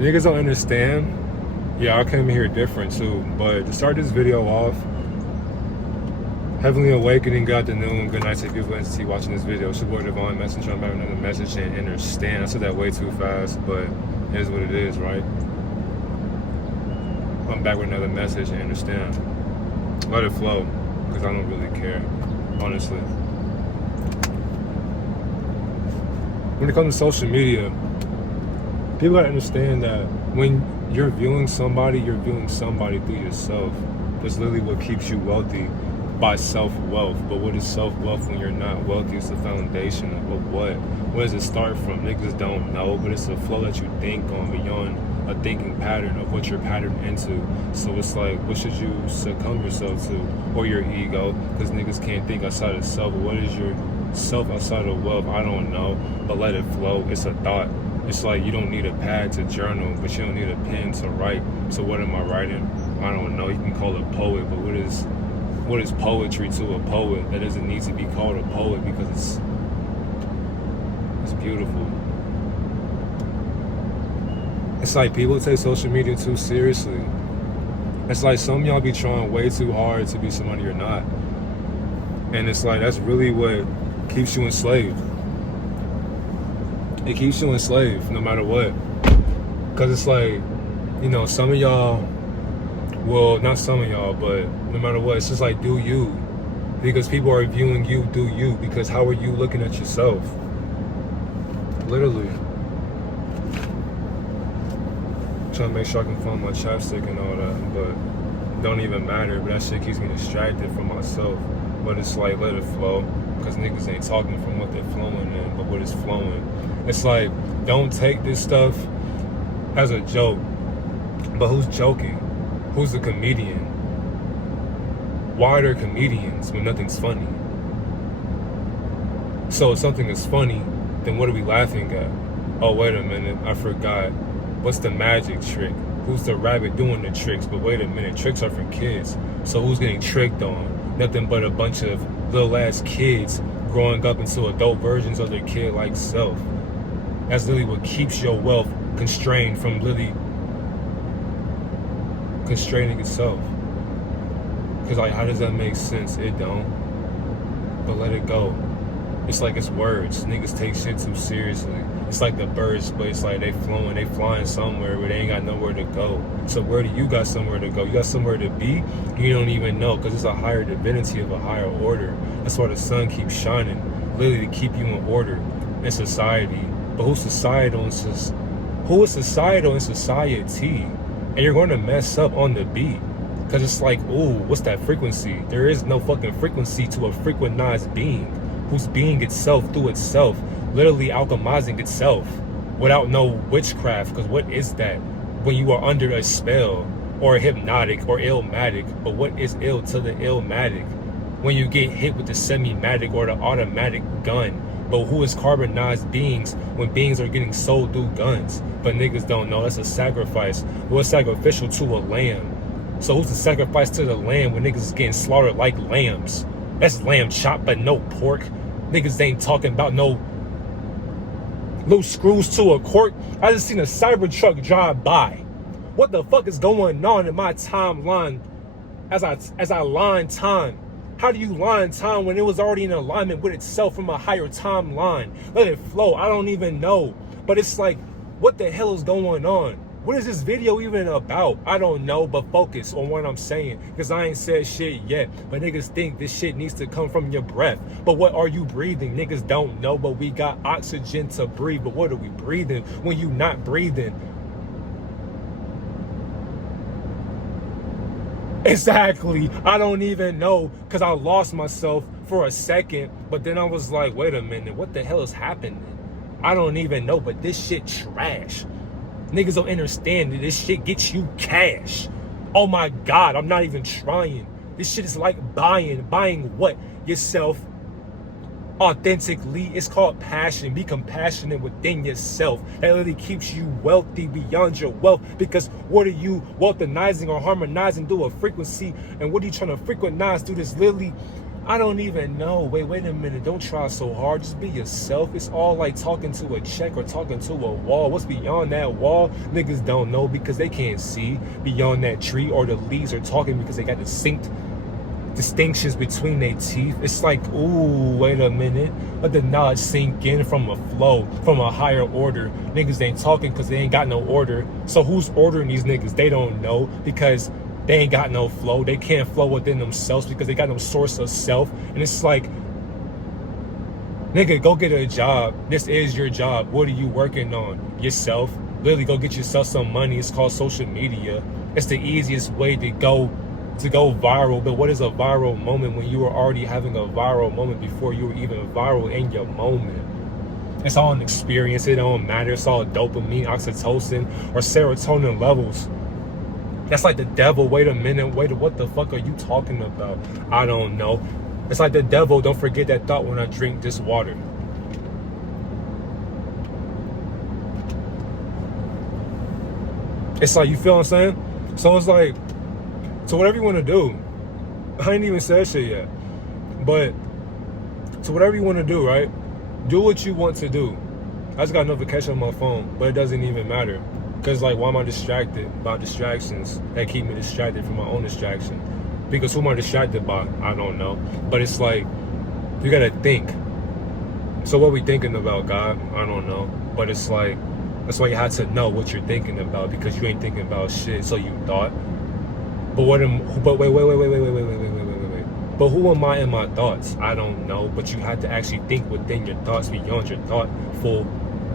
Niggas don't understand. Yeah, I came here different too, but to start this video off, Heavenly Awakening, good afternoon, good night to beautiful entity watching this video. It's your boy Divine Messenger. I'm having another message and understand. I said that way too fast, but it is what it is, right? I'm back with another message and understand. Let it flow, because I don't really care, honestly. When it comes to social media, people gotta understand that when you're viewing somebody through yourself. That's literally what keeps you wealthy, by self-wealth. But what is self-wealth when you're not wealthy? It's the foundation of what? Where does it start from? Niggas don't know, but it's a flow that you think on beyond a thinking pattern of what you're patterned into. So it's like, what should you succumb yourself to? Or your ego, because niggas can't think outside of self. What is your self outside of wealth? I don't know, but let it flow. It's a thought. It's like you don't need a pad to journal, but you don't need a pen to write. So what am I writing? I don't know. You can call it poet, but what is poetry to a poet? That doesn't need to be called a poet because it's beautiful. It's like people take social media too seriously. It's like some of y'all be trying way too hard to be somebody you're not. And it's like that's really what keeps you enslaved. It keeps you enslaved no matter what. Because it's like, you know, some of y'all, well, not some of y'all, but no matter what, it's just like, do you. Because people are viewing you, do you. Because how are you looking at yourself? Literally. Trying to make sure I can find my chapstick and all that, but don't even matter. But that shit keeps me distracted from myself. But it's like, let it flow. Because niggas ain't talking from what they're flowing in, but what is flowing. It's like, don't take this stuff as a joke. But who's joking? Who's the comedian? Why are there comedians when nothing's funny? So if something is funny, then what are we laughing at? Oh, wait a minute, I forgot. What's the magic trick? Who's the rabbit doing the tricks? But wait a minute, tricks are for kids. So who's getting tricked on? Nothing but a bunch of little ass kids growing up into adult versions of their kid-like self. That's literally what keeps your wealth constrained from literally constraining itself. Because like, how does that make sense? It don't. But let it go. It's like it's words. Niggas take shit too seriously. It's like the birds, but it's like they flying somewhere where they ain't got nowhere to go. So where do you got somewhere to go? You got somewhere to be? You don't even know, because it's a higher divinity of a higher order. That's why the sun keeps shining, literally to keep you in order in society. But who is societal in society? And you're going to mess up on the beat. Because it's like, ooh, what's that frequency? There is no fucking frequency to a frequentized being who's being itself through itself, literally alchemizing itself without no witchcraft. Because what is that when you are under a spell or a hypnotic or illmatic? But what is ill to the illmatic? When you get hit with the semi-matic or the automatic gun. But who is carbonized beings when beings are getting sold through guns? But niggas don't know. That's a sacrifice. What's sacrificial to a lamb? So who's the sacrifice to the lamb when niggas is getting slaughtered like lambs? That's lamb chop, but no pork. Niggas ain't talking about no little screws to a cork. I just seen a Cybertruck drive by. What the fuck is going on in my timeline as I line time? How do you line time when it was already in alignment with itself from a higher timeline? Let it flow. I don't even know. But it's like, what the hell is going on? What is this video even about? I don't know, but focus on what I'm saying, because I ain't said shit yet. But niggas think this shit needs to come from your breath. But what are you breathing? Niggas don't know, but we got oxygen to breathe. But what are we breathing when you not breathing? Exactly. I don't even know, because I lost myself for a second. But then I was like, wait a minute, what the hell is happening? I don't even know, but this shit trash. Niggas don't understand that this shit gets you cash. Oh my God, I'm not even trying. This shit is like buying. Buying what? Yourself. Authentically. It's called passion. Be compassionate within yourself. That literally keeps you wealthy beyond your wealth. Because what are you wealthanizing or harmonizing through a frequency? And what are you trying to frequentize through this literally, I don't even know. Wait a minute. Don't try so hard. Just be yourself. It's all like talking to a check or talking to a wall. What's beyond that wall? Niggas don't know because they can't see beyond that tree, or the leaves are talking because they got distinct distinctions between their teeth. It's like, ooh, wait a minute. Let the knowledge sink in from a flow, from a higher order. Niggas ain't talking because they ain't got no order. So who's ordering these niggas? They don't know because they ain't got no flow. They can't flow within themselves because they got no source of self. And it's like, nigga, go get a job. This is your job. What are you working on? Yourself. Literally go get yourself some money. It's called social media. It's the easiest way to go viral. But what is a viral moment when you were already having a viral moment before you were even viral in your moment? It's all an experience. It don't matter. It's all dopamine, oxytocin, or serotonin levels. That's like the devil. Wait a minute. What the fuck are you talking about? I don't know. It's like the devil. Don't forget that thought when I drink this water. It's like, you feel what I'm saying? So it's like, so whatever you want to do, I ain't even said shit yet, but so whatever you want to do, right? Do what you want to do. I just got a notification on my phone, but it doesn't even matter. Because, like, why am I distracted by distractions that keep me distracted from my own distraction? Because who am I distracted by? I don't know. But it's like, you gotta think. So what we thinking about, God? I don't know. But it's like, that's why you have to know what you're thinking about, because you ain't thinking about shit, so you thought. But wait. But who am I in my thoughts? I don't know. But you have to actually think within your thoughts, beyond your thoughtful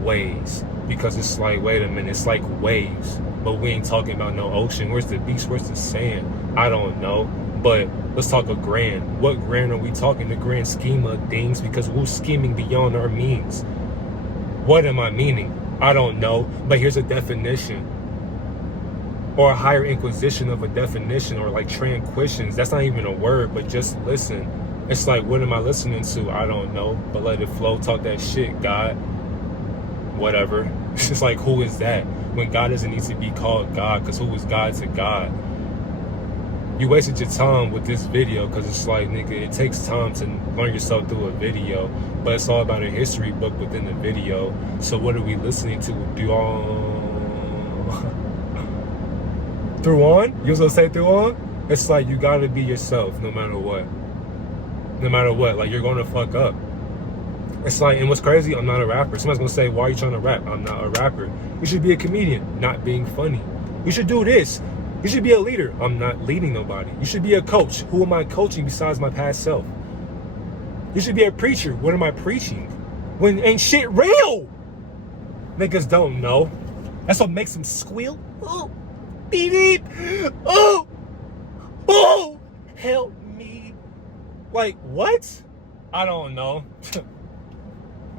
ways. Because it's like, wait a minute, it's like waves. But we ain't talking about no ocean. Where's the beach? Where's the sand? I don't know. But let's talk a grand. What grand are we talking? The grand scheme of things, because we're scheming beyond our means. What am I meaning? I don't know. But here's a definition. Or a higher inquisition of a definition, or like tranquillitions. That's not even a word, but just listen. It's like, what am I listening to? I don't know. But let it flow. Talk that shit, God. Whatever. It's just like, who is that? When God doesn't need to be called God, because who is God to God? You wasted your time with this video, because it's like, nigga, it takes time to learn yourself through a video, but it's all about a history book within the video. So what are we listening to? Through on? You was gonna say through on? It's like, you gotta be yourself no matter what. No matter what, like, you're gonna fuck up. It's like, and what's crazy, I'm not a rapper. Somebody's gonna say, why are you trying to rap? I'm not a rapper. You should be a comedian, not being funny. You should do this. You should be a leader. I'm not leading nobody. You should be a coach. Who am I coaching besides my past self? You should be a preacher. What am I preaching? When ain't shit real. Niggas don't know. That's what makes them squeal. Oh, beep beep. Oh, oh, help me. Like, what? I don't know.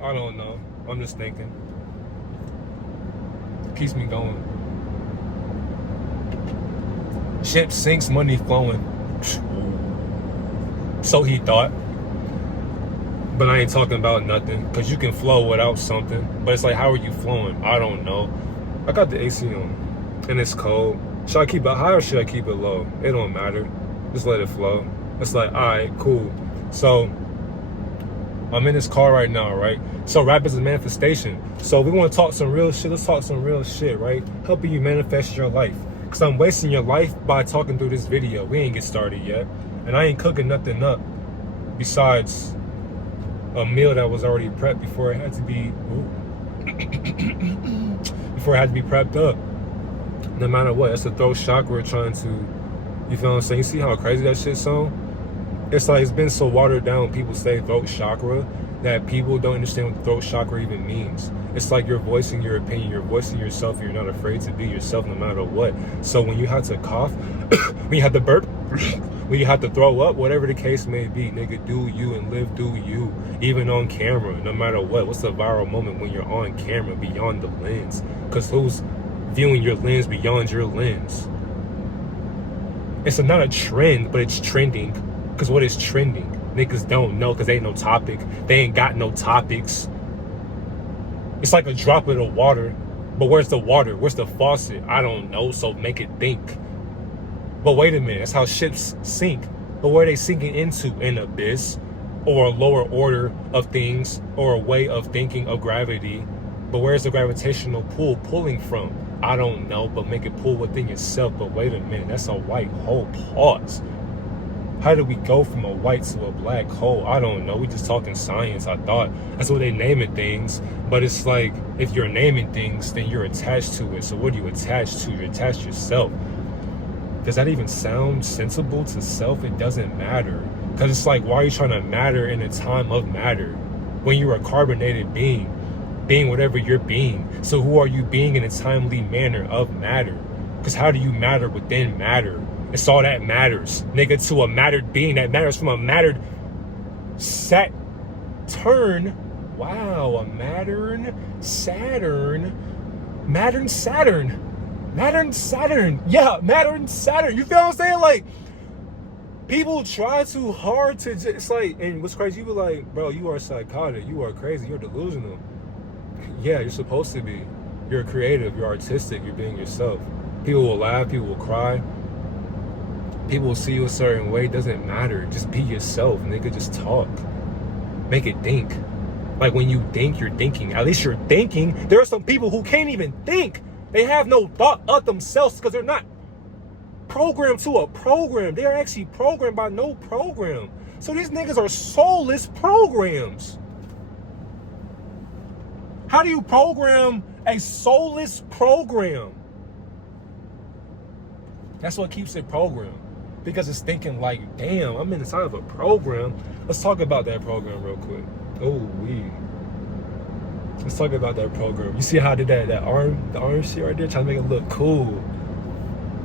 I don't know. I'm just thinking. Keeps me going. Ship sinks, money flowing. So he thought. But I ain't talking about nothing, because you can flow without something. But it's like, how are you flowing? I don't know. I got the AC on, and it's cold. Should I keep it high or should I keep it low? It don't matter. Just let it flow. It's like, all right, cool. So I'm in this car right now, right? So rap is a manifestation. So if we want to talk some real shit, let's talk some real shit, right? Helping you manifest your life. Because I'm wasting your life by talking through this video. We ain't get started yet. And I ain't cooking nothing up besides a meal that was already prepped before it had to be before it had to be prepped up. No matter what, it's the throat chakra trying to, you feel what I'm saying? You see how crazy that shit sound? It's like, it's been so watered down, people say throat chakra, that people don't understand what the throat chakra even means. It's like you're voicing your opinion, you're voicing yourself, you're not afraid to be yourself no matter what. So when you have to cough, when you have to burp, when you have to throw up, whatever the case may be, nigga, do you and live through you, even on camera, no matter what. What's the viral moment when you're on camera, beyond the lens? Because who's viewing your lens beyond your lens? It's not a trend, but it's trending. Because what is trending? Niggas don't know, because they ain't no topic. They ain't got no topics. It's like a drop of the water. But where's the water? Where's the faucet? I don't know, so make it think. But wait a minute, that's how ships sink. But where are they sinking into? An abyss, or a lower order of things, or a way of thinking of gravity. But where's the gravitational pull pulling from? I don't know, but make it pull within yourself. But wait a minute, that's a white hole. Pause. How do we go from a white to a black hole? I don't know. We just talking science, I thought. That's what they naming things. But it's like, if you're naming things, then you're attached to it. So what are you attached to? You're attached to yourself. Does that even sound sensible to self? It doesn't matter. Because it's like, why are you trying to matter in a time of matter? When you're a carbonated being whatever you're being. So who are you being in a timely manner of matter? Because how do you matter within matter? It's all that matters, nigga, to a mattered being that matters from a mattered Saturn. Wow, a mattern Saturn. Mattern Saturn. Mattern Saturn. Yeah, mattern Saturn. You feel what I'm saying? Like, people try too hard to just, it's like, and what's crazy, you be like, bro, you are psychotic, you are crazy, you're delusional. Yeah, you're supposed to be. You're creative, you're artistic, you're being yourself. People will laugh, people will cry. People will see you a certain way, it doesn't matter. Just be yourself, nigga, just talk. Make it think. Like when you think, you're thinking. At least you're thinking. There are some people who can't even think. They have no thought of themselves because they're not programmed to a program. They are actually programmed by no program. So these niggas are soulless programs. How do you program a soulless program? That's what keeps it programmed. Because it's thinking like, damn, I'm inside of a program. Let's talk about that program real quick. Let's talk about that program. You see how I did the arm shit right there? Trying to make it look cool.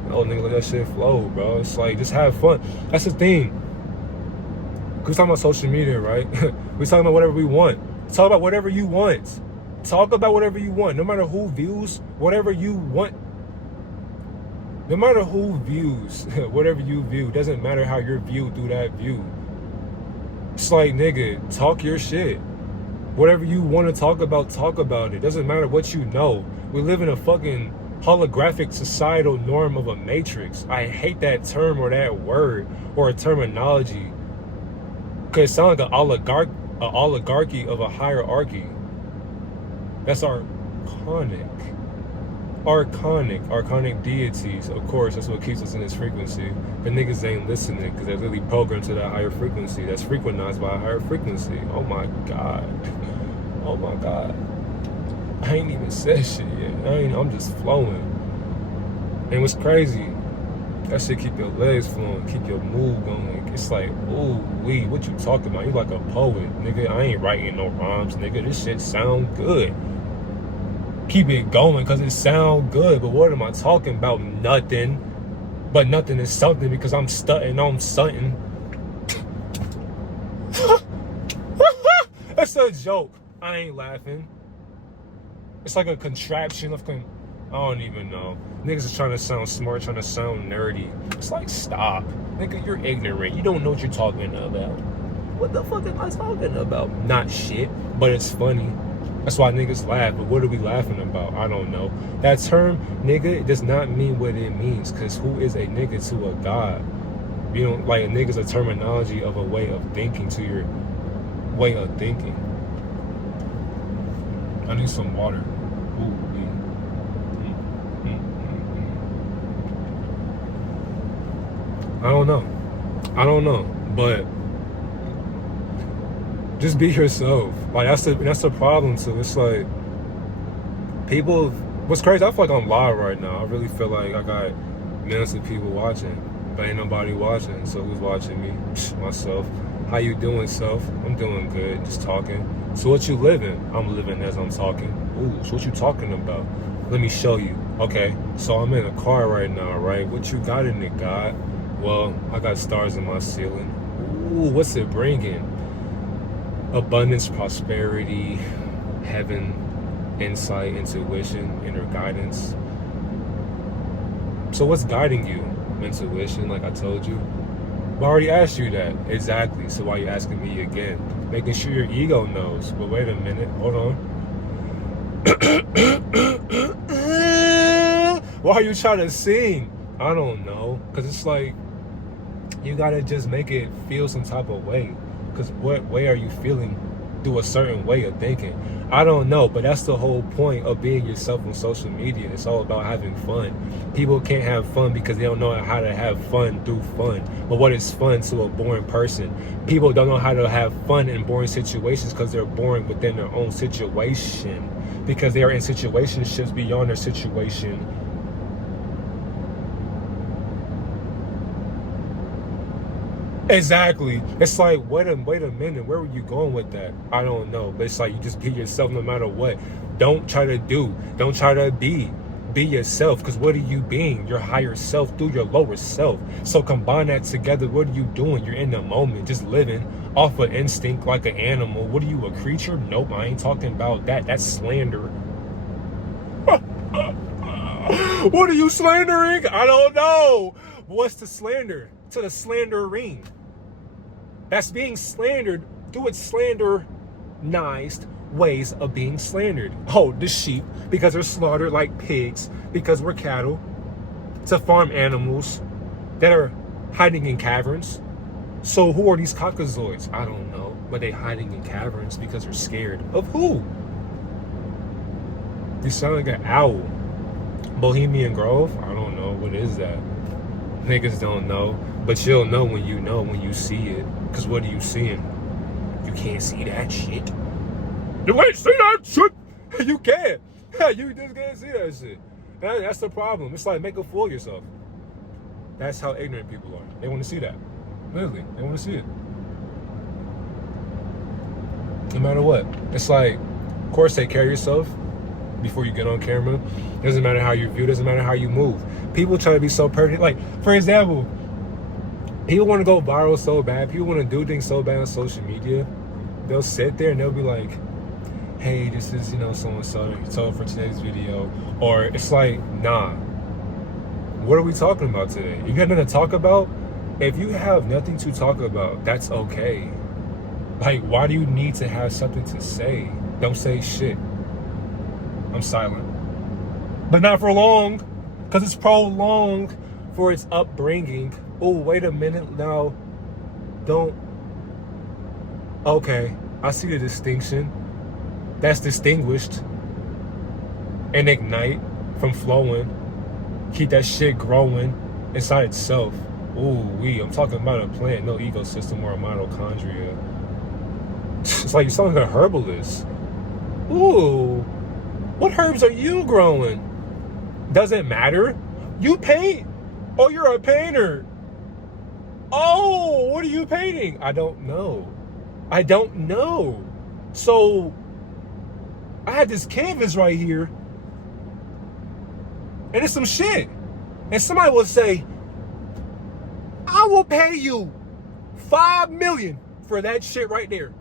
Oh, nigga, let that shit flow, bro. It's like, just have fun. That's the thing. We're talking about social media, right? We're talking about whatever we want. Talk about whatever you want. Talk about whatever you want. No matter who views whatever you want. No matter who views whatever you view. Doesn't matter how you're viewed through that view. It's like, nigga, talk your shit. Whatever you want to talk about it. Doesn't matter what you know. We live in a fucking holographic societal norm of a matrix. I hate that term or that word or a terminology. Because it sounds like an oligarchy of a hierarchy. That's archonic deities. Of course, that's what keeps us in this frequency. But niggas ain't listening because they're literally programmed to that higher frequency. That's frequentized by a higher frequency. Oh my God. Oh my God. I ain't even said shit yet. I'm just flowing. And what's crazy, that shit keep your legs flowing, keep your mood going. It's like, ooh, what you talking about? You like a poet, nigga. I ain't writing no rhymes, nigga. This shit sound good. Keep it going because it sound good. But what am I talking about? Nothing. But nothing is something because I'm stunting on something. It's a joke. I ain't laughing. It's like a contraption of I don't even know. Niggas is trying to sound smart, trying to sound nerdy. It's like, stop. Nigga, you're ignorant. You don't know what you're talking about. What the fuck am I talking about? Not shit, but it's funny. That's why niggas laugh, but what are we laughing about? I don't know. That term, nigga, does not mean what it means, because who is a nigga to a god? You know, like a nigga's a terminology of a way of thinking to your way of thinking. I need some water. I don't know, but just be yourself. Like that's the problem too. It's like people. What's crazy? I feel like I'm live right now. I really feel like I got millions of people watching, but ain't nobody watching. So who's watching me? Myself. How you doing, self? I'm doing good. Just talking. So what you living? I'm living as I'm talking. Ooh, so what you talking about? Let me show you. Okay, so I'm in a car right now, right? What you got in it, God? Well, I got stars in my ceiling. Ooh, what's it bringing? Abundance, prosperity, heaven, insight, intuition, inner guidance. So what's guiding you? Intuition, like I told you. I already asked you that. Exactly. So why are you asking me again? Making sure your ego knows. But wait a minute. Hold on. Why are you trying to sing? I don't know. Because it's like, You gotta just make it feel some type of way. Because what way are you feeling through a certain way of thinking? I don't know, but that's the whole point of being yourself on social media. It's all about having fun. People can't have fun because they don't know how to have fun through fun. But what is fun to a boring person? People don't know how to have fun in boring situations because they're boring within their own situation. Because they are in situationships beyond their situation. Exactly. It's like, wait a minute, where were you going with that? I don't know. But it's like, you just be yourself no matter what. Don't try to be yourself. Because what are you being? Your higher self through your lower self. So combine that together. What are you doing? You're in the moment, just living off of instinct like an animal. What are you, a creature? Nope, I ain't talking about that. That's slander. What are you slandering? I don't know. What's the slander? To the slandering. That's being slandered through its slanderized ways of being slandered. Oh, the sheep, because they're slaughtered like pigs, because we're cattle, to farm animals that are hiding in caverns. So who are these caucasoids? I don't know, but they hiding in caverns because they're scared of who? You sound like an owl. Bohemian Grove? I don't know. What is that? Niggas don't know. But you'll know when you see it. Because what are you seeing? You can't see that shit. You ain't see that shit! You can't. You just can't see that shit. That's the problem. It's like, make a fool of yourself. That's how ignorant people are. They want to see that. Literally. They want to see it. No matter what. It's like, of course, take care of yourself before you get on camera. Doesn't matter how you view, doesn't matter how you move. People try to be so perfect. Like, for example, people want to go viral so bad. People want to do things so bad on social media. They'll sit there and they'll be like, hey, this is, so-and-so for today's video. Or it's like, nah. What are we talking about today? You got nothing to talk about? If you have nothing to talk about, that's okay. Like, why do you need to have something to say? Don't say shit. I'm silent. But not for long, because it's prolonged for its upbringing. Oh, wait a minute now. Don't. Okay, I see the distinction. That's distinguished. And ignite from flowing. Keep that shit growing inside itself. Ooh, I'm talking about a plant, no ecosystem or a mitochondria. It's like you sound like a herbalist. Ooh, what herbs are you growing? Doesn't matter. You paint. Oh, you're a painter. Oh, what are you painting? I don't know. So, I had this canvas right here. And it's some shit. And somebody will say, I will pay you $5 million for that shit right there.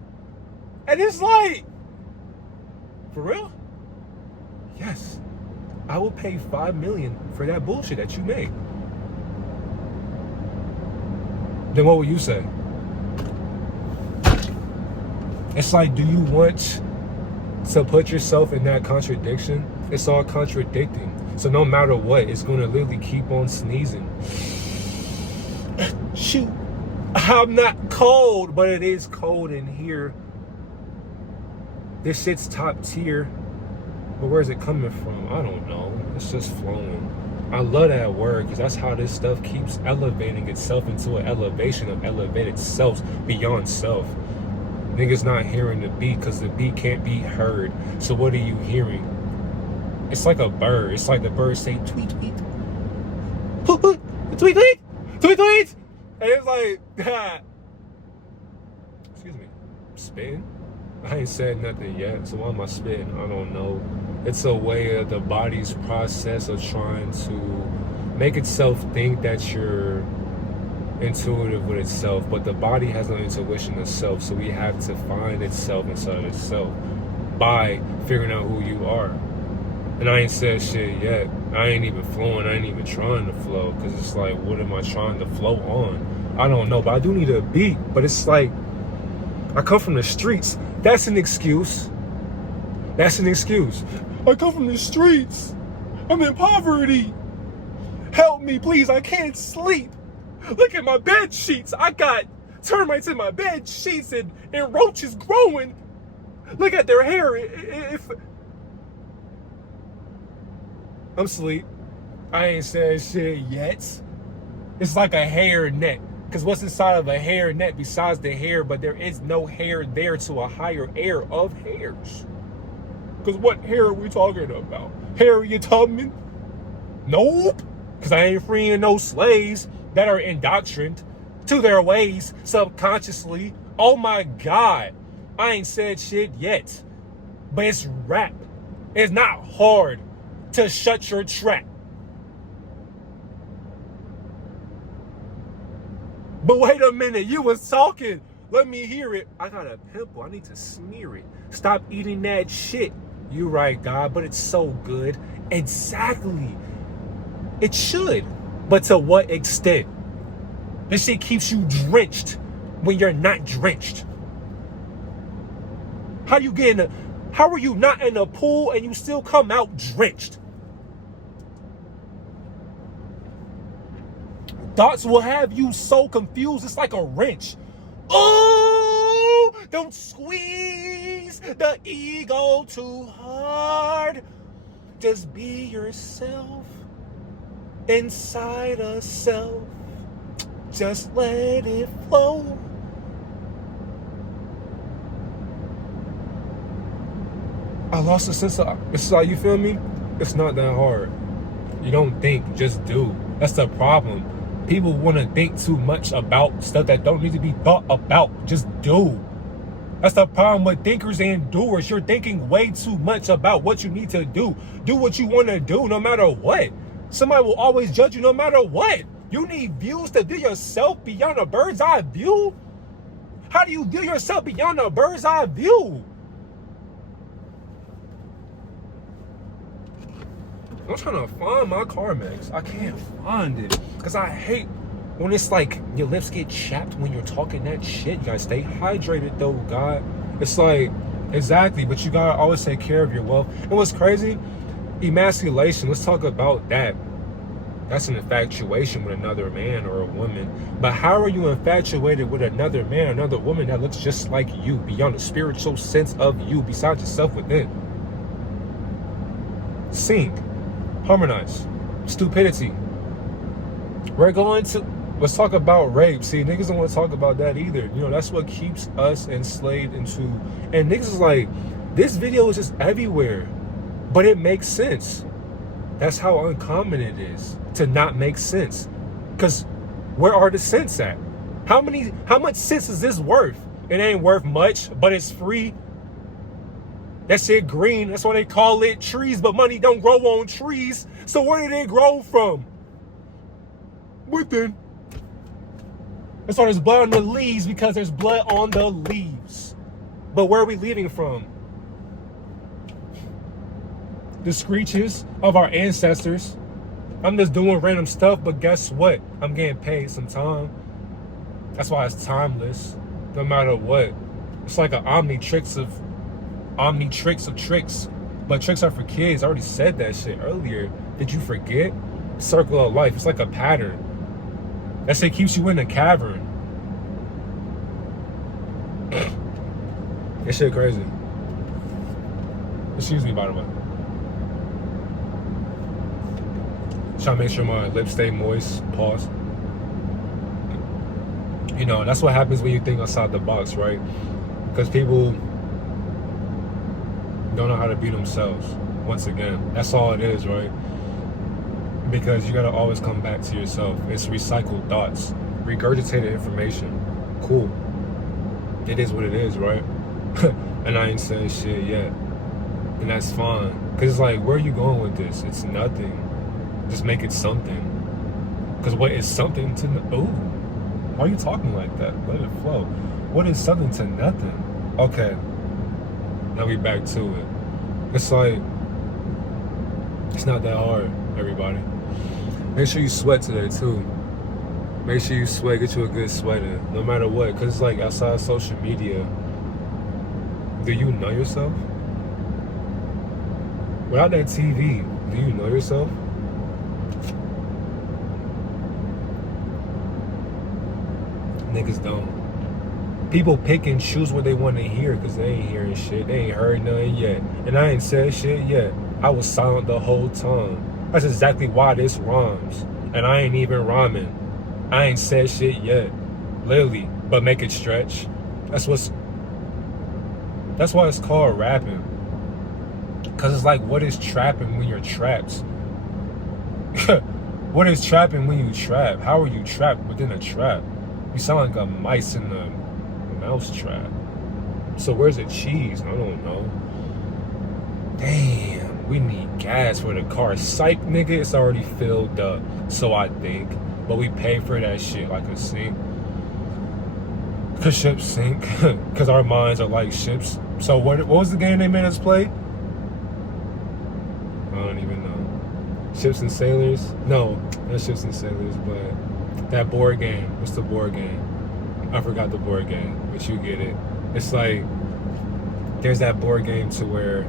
And it's like, for real? Yes. I will pay $5 million for that bullshit that you made. Then what will you say? It's like, do you want to put yourself in that contradiction? It's all contradicting. So no matter what, it's going to literally keep on sneezing. Shoot. I'm not cold, but it is cold in here. This shit's top tier. But where's it coming from? I don't know. It's just flowing. I love that word because that's how this stuff keeps elevating itself into an elevation of elevated selves beyond self. Niggas not hearing the beat because the beat can't be heard. So what are you hearing? It's like a bird. It's like the bird saying tweet, tweet. Tweet, tweet. Tweet, tweet. And it's like, excuse me, spitting? I ain't said nothing yet, so why am I spitting? I don't know. It's a way of the body's process of trying to make itself think that you're intuitive with itself, but the body has no intuition of self, so we have to find itself inside of itself by figuring out who you are. And I ain't said shit yet. I ain't even flowing. I ain't even trying to flow, because it's like, what am I trying to flow on? I don't know, but I do need a beat. But it's like, I come from the streets. That's an excuse. That's an excuse. I come from the streets. I'm in poverty. Help me, please. I can't sleep. Look at my bed sheets. I got termites in my bed sheets and roaches growing. Look at their hair. If I'm asleep, I ain't said shit yet. It's like a hair net. Because what's inside of a hair net besides the hair? But there is no hair there to a higher air of hairs. Because what hair are we talking about? Harriet Tubman? Nope. Because I ain't freeing no slaves that are indoctrined to their ways subconsciously. Oh my God. I ain't said shit yet. But it's rap. It's not hard to shut your trap. But wait a minute, you was talking. Let me hear it. I got a pimple. I need to smear it. Stop eating that shit. You right, God, but it's so good. Exactly. It should. But to what extent? This shit keeps you drenched when you're not drenched. How are you not in a pool and you still come out drenched? Thoughts will have you so confused, it's like a wrench. Oh, don't squeeze the ego too hard. Just be yourself inside a self. Just let it flow. I lost a sense of, this is how you feel me? It's not that hard. You don't think, just do. That's the problem. People want to think too much about stuff that don't need to be thought about. Just do. That's the problem with thinkers and doers. You're thinking way too much about what you need to do. Do what you want to do no matter what. Somebody will always judge you no matter what. You need views to view yourself beyond a bird's eye view? How do you view yourself beyond a bird's eye view? I'm trying to find my Carmex. I can't find it. Because I hate when it's like your lips get chapped when you're talking that shit. You gotta stay hydrated though, God. It's like, exactly, but you gotta always take care of your wealth. And what's crazy? Emasculation. Let's talk about that. That's an infatuation with another man or a woman. But how are you infatuated with another man, another woman that looks just like you, beyond the spiritual sense of you, besides yourself within? Sync. Harmonize. Stupidity. We're going to, let's talk about rape. See, niggas don't want to talk about that either. You know, that's what keeps us enslaved into, and niggas is like, this video is just everywhere, but it makes sense. That's how uncommon it is to not make sense. Because where are the sense at? How much sense is this worth? It ain't worth much, but it's free. That shit green. That's why they call it trees, but money don't grow on trees. So where did it grow from? Within. That's why there's blood on the leaves, because there's blood on the leaves. But where are we leaving from? The screeches of our ancestors. I'm just doing random stuff, but guess what? I'm getting paid some time. That's why it's timeless, no matter what. It's like an omnitrix of tricks. But tricks are for kids. I already said that shit earlier. Did you forget? Circle of life. It's like a pattern. That shit keeps you in a cavern. That shit crazy. Excuse me, by the way. Trying to make sure my lips stay moist. Pause. You know, that's what happens when you think outside the box, right? Because people don't know how to be themselves. Once again, that's all it is, right? Because you gotta always come back to yourself. It's recycled thoughts, regurgitated information. Cool. It is what it is, right? And I ain't saying shit yet. And that's fine. Because it's like, where are you going with this? It's nothing. Just make it something. Because what is something to... Ooh. Why are you talking like that? Let it flow. What is something to nothing? Okay. Now we back to it. It's like... It's not that hard, everybody. Make sure you sweat today, too. Make sure you sweat. Get you a good sweat in. No matter what. Because it's like, outside social media... Do you know yourself? Without that TV, do you know yourself? Niggas don't. People pick and choose what they want to hear because they ain't hearing shit. They ain't heard nothing yet. And I ain't said shit yet. I was silent the whole time. That's exactly why this rhymes. And I ain't even rhyming. I ain't said shit yet. Literally. But make it stretch. That's why it's called rapping. Because it's like, what is trapping when you're trapped? What is trapping when you trap? How are you trapped within a trap? You sound like a mice in a mouse trap. So where's the cheese? I don't know. Damn, we need gas for the car. Psych, nigga, it's already filled up. So I think. But we pay for that shit like a sink. Cause ships sink. Cause our minds are like ships. So what was the game they made us play? I don't even know. Ships and Sailors? No, not Ships and Sailors, but that board game. What's the board game? I forgot the board game, but you get it. It's like, there's that board game to where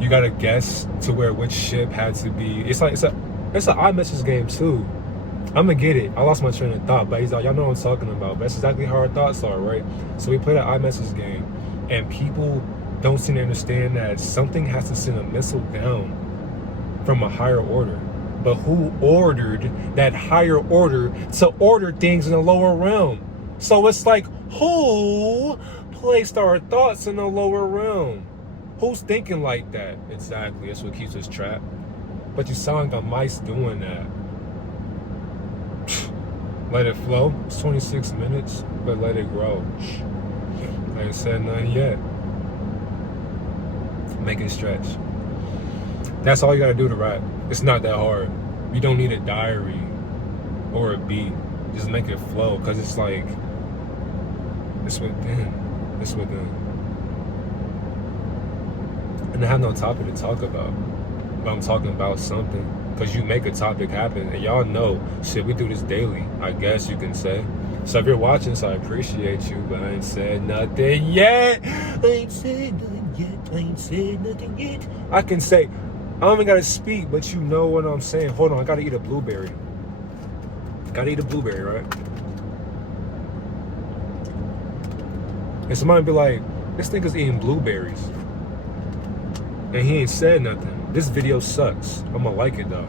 you gotta guess to where which ship had to be. It's like, it's an iMessage game too. I'm gonna get it. I lost my train of thought, but he's like, y'all know what I'm talking about. But that's exactly how our thoughts are, right? So we play that iMessage game, and people don't seem to understand that something has to send a missile down from a higher order. But who ordered that higher order to order things in the lower realm? So it's like, who placed our thoughts in the lower realm? Who's thinking like that? Exactly, that's what keeps us trapped. But you sound like a mice doing that. Let it flow. It's 26 minutes, but let it grow. I ain't said nothing yet. Make it stretch. That's all you gotta do to rap. It's not that hard. You don't need a diary or a beat. Just make it flow, cause it's like, it's within. It's within. And I have no topic to talk about, but I'm talking about something. Cause you make a topic happen, and y'all know, shit, we do this daily, I guess you can say. So if you're watching, so I appreciate you, but I ain't said nothing yet. I ain't said nothing yet. I ain't said nothing yet. I can say, I don't even gotta speak, but you know what I'm saying. Hold on, I gotta eat a blueberry. Gotta eat a blueberry, right? And somebody be like, this nigga's eating blueberries. And he ain't said nothing. This video sucks. I'ma like it though.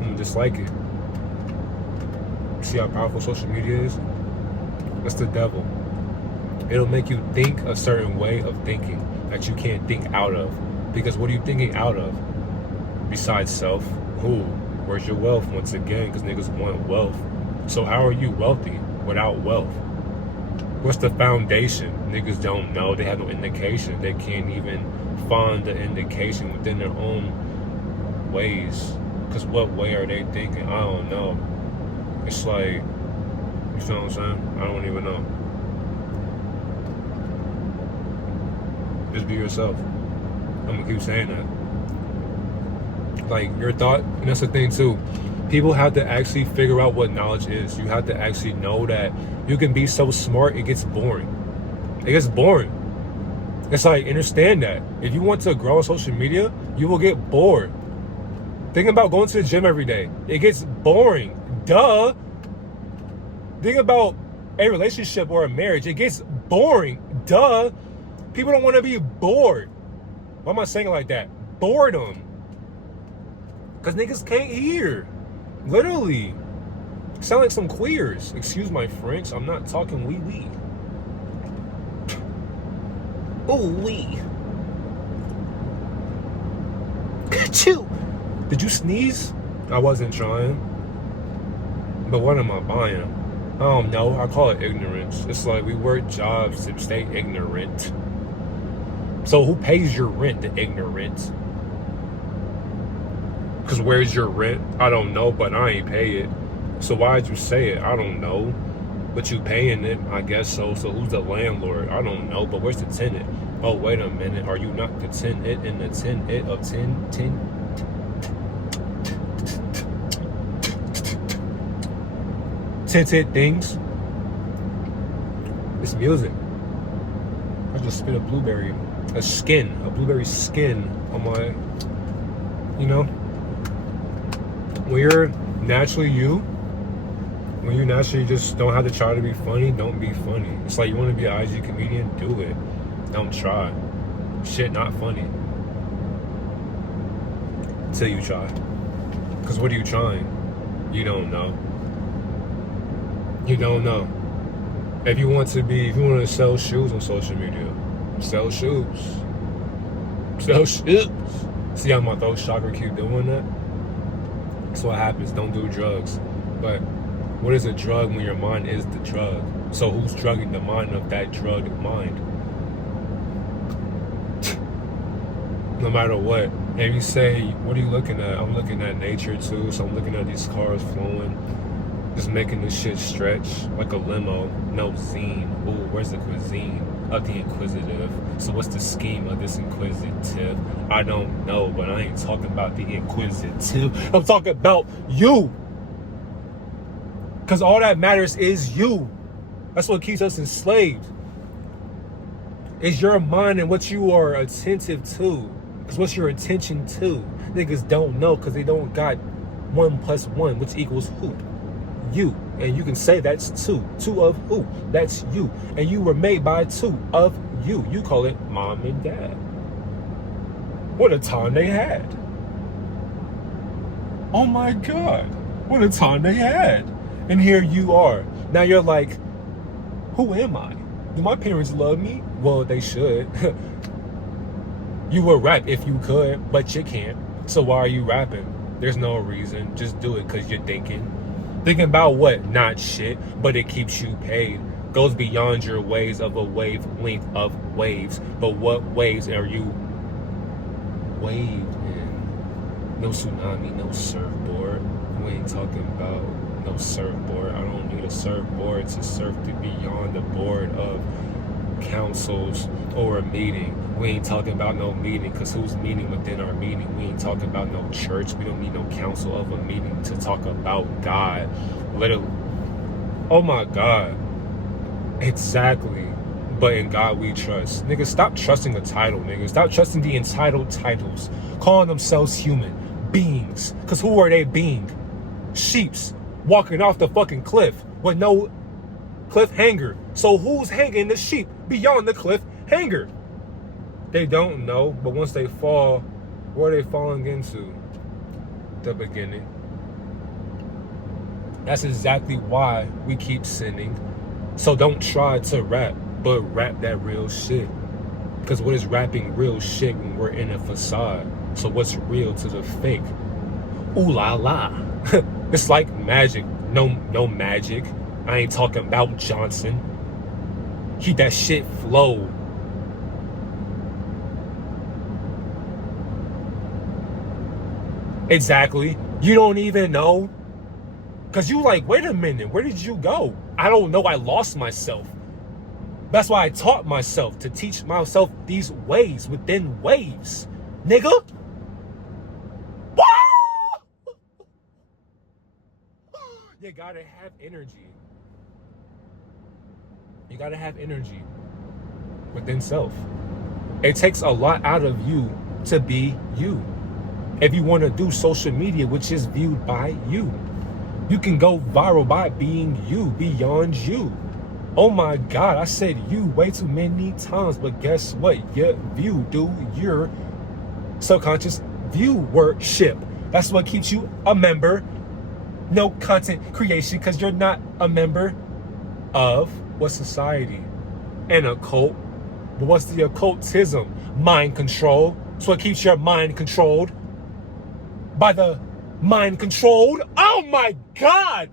I'ma just like it. See how powerful social media is? That's the devil. It'll make you think a certain way of thinking that you can't think out of. Because what are you thinking out of? Besides self, who? Where's your wealth? Once again, because niggas want wealth. So how are you wealthy without wealth? What's the foundation? Niggas don't know. They have no indication. They can't even find the indication within their own ways. Because what way are they thinking? I don't know. It's like, you feel what I'm saying? I don't even know. Just be yourself. I'm gonna keep saying that. Like, your thought, and that's the thing too. People have to actually figure out what knowledge is. You have to actually know that you can be so smart, it gets boring. It gets boring. It's like, understand that. If you want to grow on social media, you will get bored. Think about going to the gym every day. It gets boring. Duh. Think about a relationship or a marriage. It gets boring. Duh. People don't want to be bored. Why am I saying it like that? Boredom. Because niggas can't hear. Literally. Sound like some queers. Excuse my French. I'm not talking wee-wee. Ooh wee. Achoo. Did you sneeze? I wasn't trying. But what am I buying? I don't know. I call it ignorance. It's like we work jobs to stay ignorant. So who pays your rent? The ignorant. Because where's your rent? I don't know, but I ain't pay it. So why'd you say it? I don't know. But you paying it, I guess so. So who's the landlord? I don't know, but where's the tenant? Oh, wait a minute. Are you not the tenant in the tenant of 10? Tinted things? It's music. I just spit a blueberry. A blueberry skin on my, you know? When you're naturally you, When you naturally just don't have to try to be funny, don't be funny. It's like you want to be an IG comedian, do it. Don't try. Shit not funny. Till you try. Because what are you trying? You don't know. You don't know. If you want to sell shoes on social media, sell shoes. Sell shoes. See how my throat chakra keep doing that? That's what happens. Don't do drugs. But what is a drug when your mind is the drug? So who's drugging the mind of that drug mind? No matter what. And you say, what are you looking at? I'm looking at nature too. So I'm looking at these cars flowing. Just making this shit stretch like a limo. No zine. Ooh, where's the cuisine of the inquisitive? So what's the scheme of this inquisitive? I don't know, but I ain't talking about the inquisitive. I'm talking about you. Because all that matters is you. That's what keeps us enslaved. Is your mind and what you are attentive to. Because what's your attention to? Niggas don't know because they don't got 1 + 1, which equals who? You. And you can say that's two. Two of who? That's you. And you were made by two of you. You call it mom and dad. What a time they had. Oh my God. What a time they had. And here you are. Now you're like, who am I? Do my parents love me? Well, they should. You would rap if you could, but you can't. So why are you rapping? There's no reason. Just do it because you're thinking. Thinking about what? Not shit, but it keeps you paid. Goes beyond your waves of a wavelength of waves. But what waves are you waved in? No tsunami, no surfboard. We ain't talking about no surfboard. I don't need a surfboard to surf to beyond the board of councils or a meeting. We ain't talking about no meeting, because who's meeting within our meeting? We ain't talking about no church. We don't need no council of a meeting to talk about God. Literally. Oh my God. Exactly. But in God we trust. Niggas, stop trusting a title, niggas. Stop trusting the entitled titles. Calling themselves human beings. Because who are they being? Sheeps walking off the fucking cliff with no cliffhanger. So who's hanging the sheep beyond the cliffhanger? They don't know, but once they fall, where are they falling into? The beginning. That's exactly why we keep sinning. So don't try to rap, but rap that real shit. Because what is rapping real shit when we're in a facade? So what's real to the fake? Ooh la la. It's like magic. No magic. I ain't talking about Johnson. Keep that shit flow. Exactly. You don't even know. Because you like, wait a minute, where did you go? I don't know, I lost myself. That's why I taught myself to teach myself these ways within waves. Nigga. You gotta have energy. You gotta have energy within self. It takes a lot out of you to be you. If you want to do social media, which is viewed by you, you can go viral by being you, beyond you. Oh my God, I said you way too many times, but guess what? Your view, your subconscious viewership. That's what keeps you a member. No content creation, because you're not a member of what society? An occult. But what's the occultism? Mind control. It's what keeps your mind controlled. By the mind controlled. Oh my God!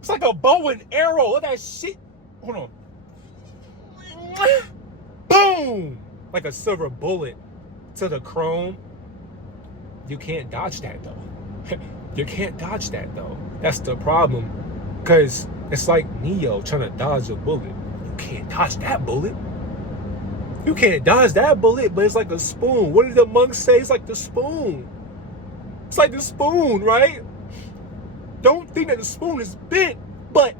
It's like a bow and arrow. Look at that shit. Hold on. Boom! Like a silver bullet to the chrome. You can't dodge that though. You can't dodge that though. That's the problem. Because it's like Neo trying to dodge a bullet. You can't dodge that bullet. You can't dodge that bullet, but it's like a spoon. What did the monks say? It's like the spoon. It's like the spoon, right? Don't think that the spoon is bent, but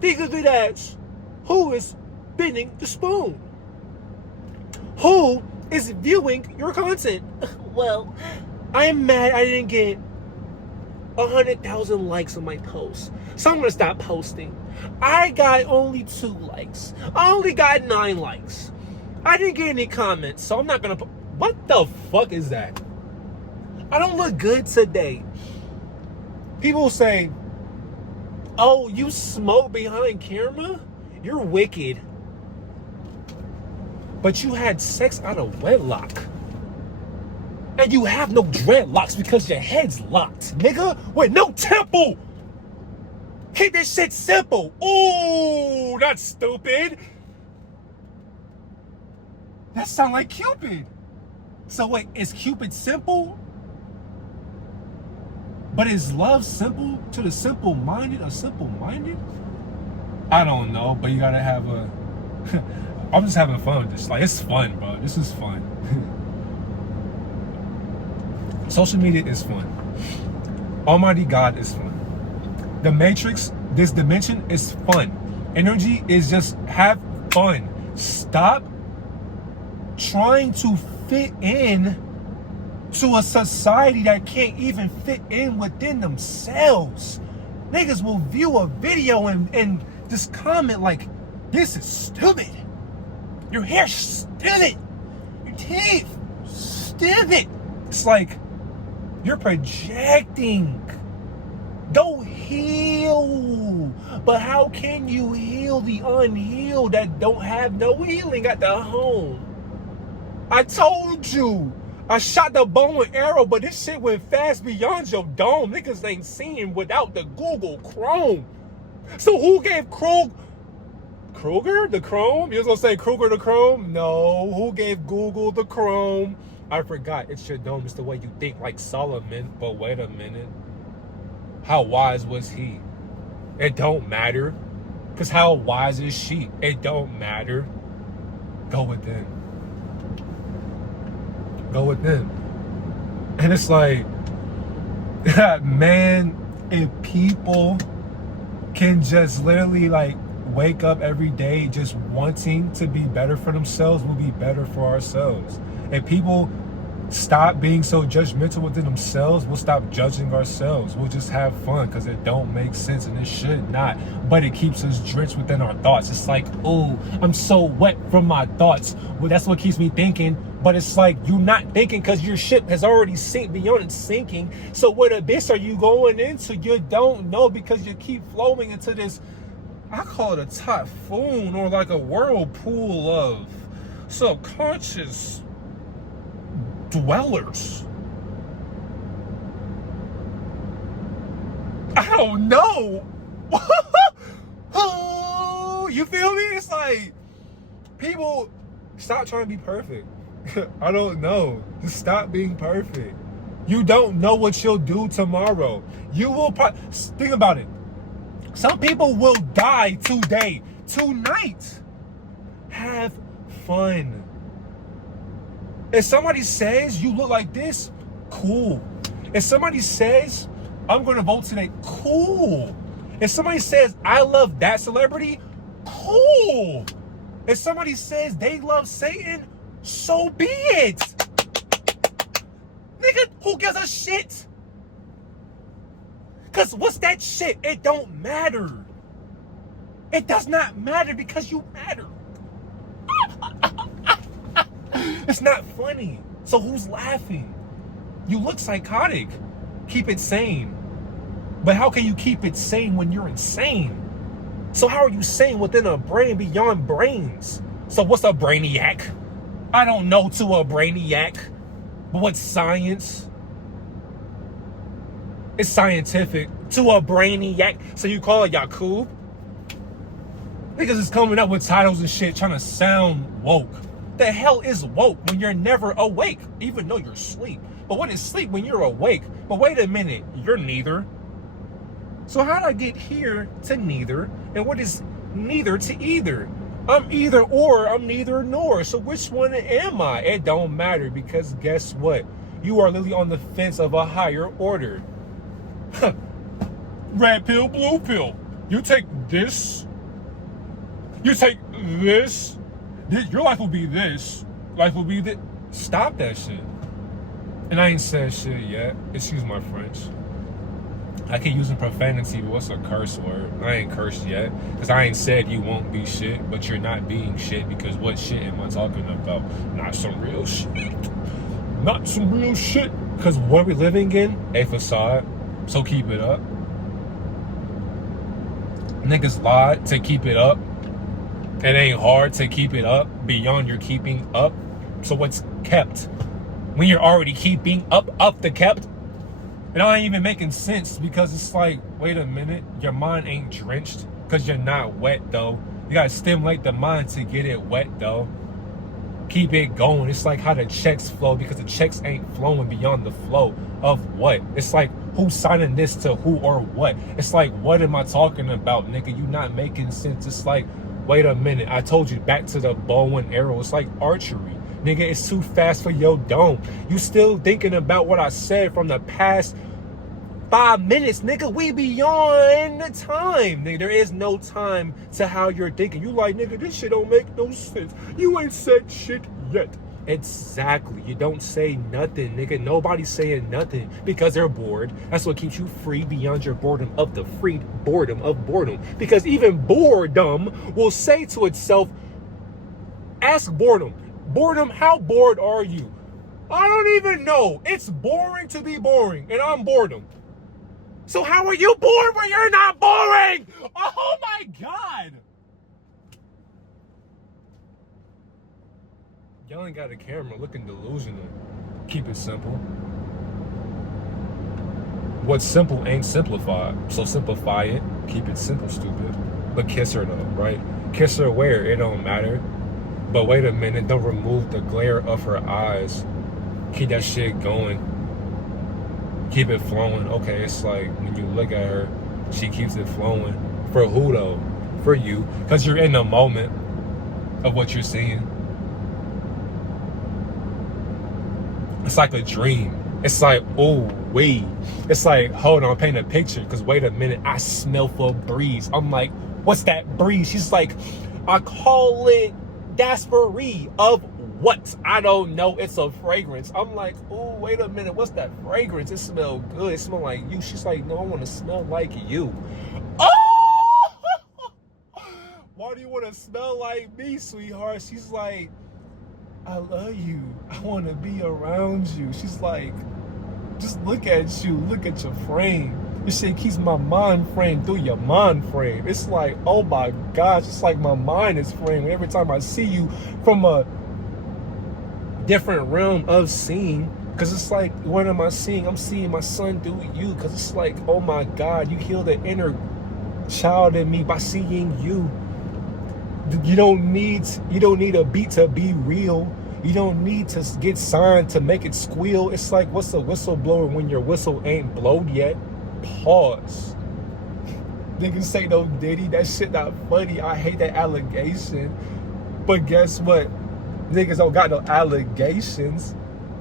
think of it as who is bending the spoon? Who is viewing your content? Well, I'm mad I didn't get 100,000 likes on my post. So I'm gonna stop posting. I got only 2 likes. I only got 9 likes. I didn't get any comments, so I'm not gonna. What the fuck is that? I don't look good today. People say, "Oh, you smoke behind camera? You're wicked." But you had sex out of wedlock. And you have no dreadlocks because your head's locked, nigga, with no temple. Keep this shit simple. Ooh, that's stupid. That sound like Cupid. So wait, is Cupid simple? But is love simple to the simple-minded or simple-minded? I don't know, but you gotta have a... I'm just having fun with this. Like, it's fun, bro. This is fun. Social media is fun. Almighty God is fun. The Matrix, this dimension is fun. Energy is just have fun. Stop trying to fit in to a society that can't even fit in within themselves. Niggas will view a video and just comment like, this is stupid. Your hair's stupid. Your teeth, stupid. It's like, you're projecting. Go heal. But how can you heal the unhealed that don't have no healing at the home? I told you. I shot the bow and arrow, but this shit went fast beyond your dome. Niggas ain't seeing without the Google Chrome. So who gave Kruger the Chrome? You was gonna say Kruger the Chrome? No. Who gave Google the Chrome? I forgot. It's your dome. It's the way you think, like Solomon. But wait a minute. How wise was he? It don't matter. Because how wise is she? It don't matter. Go with them. Go with them. And it's like, man, if people can just literally like wake up every day just wanting to be better for themselves, we'll be better for ourselves. If people stop being so judgmental within themselves, we'll stop judging ourselves. We'll just have fun because it don't make sense and it should not. But it keeps us drenched within our thoughts. It's like, oh, I'm so wet from my thoughts. Well, that's what keeps me thinking. But it's like you're not thinking because your ship has already sunk beyond its sinking. So what abyss are you going into? You don't know because you keep flowing into this, I call it a typhoon or like a whirlpool of subconscious dwellers. I don't know. You feel me? It's like people stop trying to be perfect. I don't know. Just stop being perfect. You don't know what you'll do tomorrow. You will think about it. Some people will die today, tonight. Have fun. If somebody says you look like this, cool. If somebody says I'm going to vote today, cool. If somebody says I love that celebrity, cool. If somebody says they love Satan, so be it. Nigga, who gives a shit? Because what's that shit? It don't matter. It does not matter because you matter. It's not funny. So who's laughing? You look psychotic. Keep it sane. But how can you keep it sane when you're insane? So how are you sane within a brain beyond brains? So what's a brainiac? I don't know to a brainiac. But what's science? It's scientific to a brainiac. So you call it Yakub? Niggas is coming up with titles and shit trying to sound woke. The hell is woke when you're never awake, even though you're asleep? But what is sleep when you're awake? But wait a minute, you're neither. So how did I get here to neither? And what is neither to either? I'm either or, I'm neither nor. So which one am I? It don't matter because guess what? You are literally on the fence of a higher order. Red pill, blue pill. You take this. You take this. Your life will be this. Life will be this. Stop that shit. And I ain't said shit yet. Excuse my French. I keep using profanity, but what's a curse word? I ain't cursed yet. Because I ain't said you won't be shit, but you're not being shit. Because what shit am I talking about? Not some real shit. Not some real shit. Because what we living in? A facade. So keep it up. Niggas lied to keep it up. It ain't hard to keep it up beyond your keeping up. So what's kept? When you're already keeping up the kept? It ain't even making sense because it's like, wait a minute, your mind ain't drenched because you're not wet though. You gotta stimulate the mind to get it wet though. Keep it going. It's like how the checks flow because the checks ain't flowing beyond the flow of what? It's like who's signing this to who or what? It's like, what am I talking about, nigga? You not making sense. It's like, wait a minute. I told you back to the bow and arrow. It's like archery. Nigga, it's too fast for your dome. You still thinking about what I said from the past 5 minutes, nigga. We beyond the time. Nigga, there is no time to how you're thinking. You like, nigga, this shit don't make no sense. You ain't said shit yet. Exactly. You don't say nothing, nigga. Nobody's saying nothing because they're bored. That's what keeps you free beyond your boredom of the free boredom of boredom. Because even boredom will say to itself, ask boredom. Boredom, how bored are you? I don't even know. It's boring to be boring, and I'm boredom. So how are you bored when you're not boring? Oh my God. Y'all ain't got a camera looking delusional. Keep it simple. What's simple ain't simplified. So simplify it. Keep it simple, stupid. But kiss her though, right? Kiss her where? It don't matter. But wait a minute, don't remove the glare of her eyes. Keep that shit going. Keep it flowing. Okay, it's like when you look at her, she keeps it flowing. For who though? For you. Because you're in the moment of what you're seeing. It's like a dream. It's like, oh, wait. It's like, hold on, paint a picture. Because wait a minute, I smell for breeze. I'm like, what's that breeze? She's like, I call it Gasperie of what? I don't know. It's a fragrance. I'm like, oh, wait a minute. What's that fragrance? It smells good. It smells like you. She's like, no, I want to smell like you. Oh! Why do you want to smell like me, sweetheart? She's like, I love you. I want to be around you. She's like, just look at you. Look at your frame. This shit keeps my mind framed through your mind frame. It's like, oh my gosh, it's like my mind is framed. Every time I see you from a different realm of seeing, because it's like, what am I seeing? I'm seeing my son through you, because it's like, oh my God, you heal the inner child in me by seeing you. You don't need a beat to be real. You don't need to get signed to make it squeal. It's like, what's a whistleblower when your whistle ain't blowed yet? Pause. Niggas say no Diddy. That shit not funny. I hate that allegation. But guess what? Niggas don't got no allegations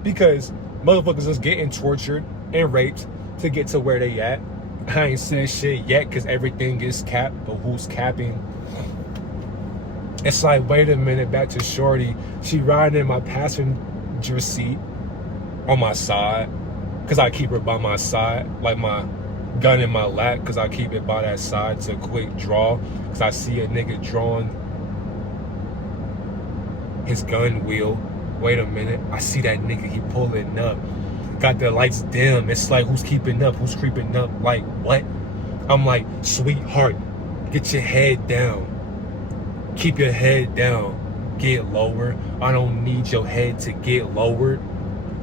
because motherfuckers is getting tortured and raped to get to where they at. I ain't said shit yet because everything is capped, but who's capping? It's like, wait a minute, back to Shorty. She riding in my passenger seat on my side because I keep her by my side, like my gun in my lap because I keep it by that side to quick draw because I see a nigga drawing his gun wheel. Wait a minute, I see that nigga, he pulling up. Got the lights dim. It's like, who's keeping up? Who's creeping up? Like, what? I'm like, sweetheart, get your head down. Keep your head down. Get lower. I don't need your head to get lowered.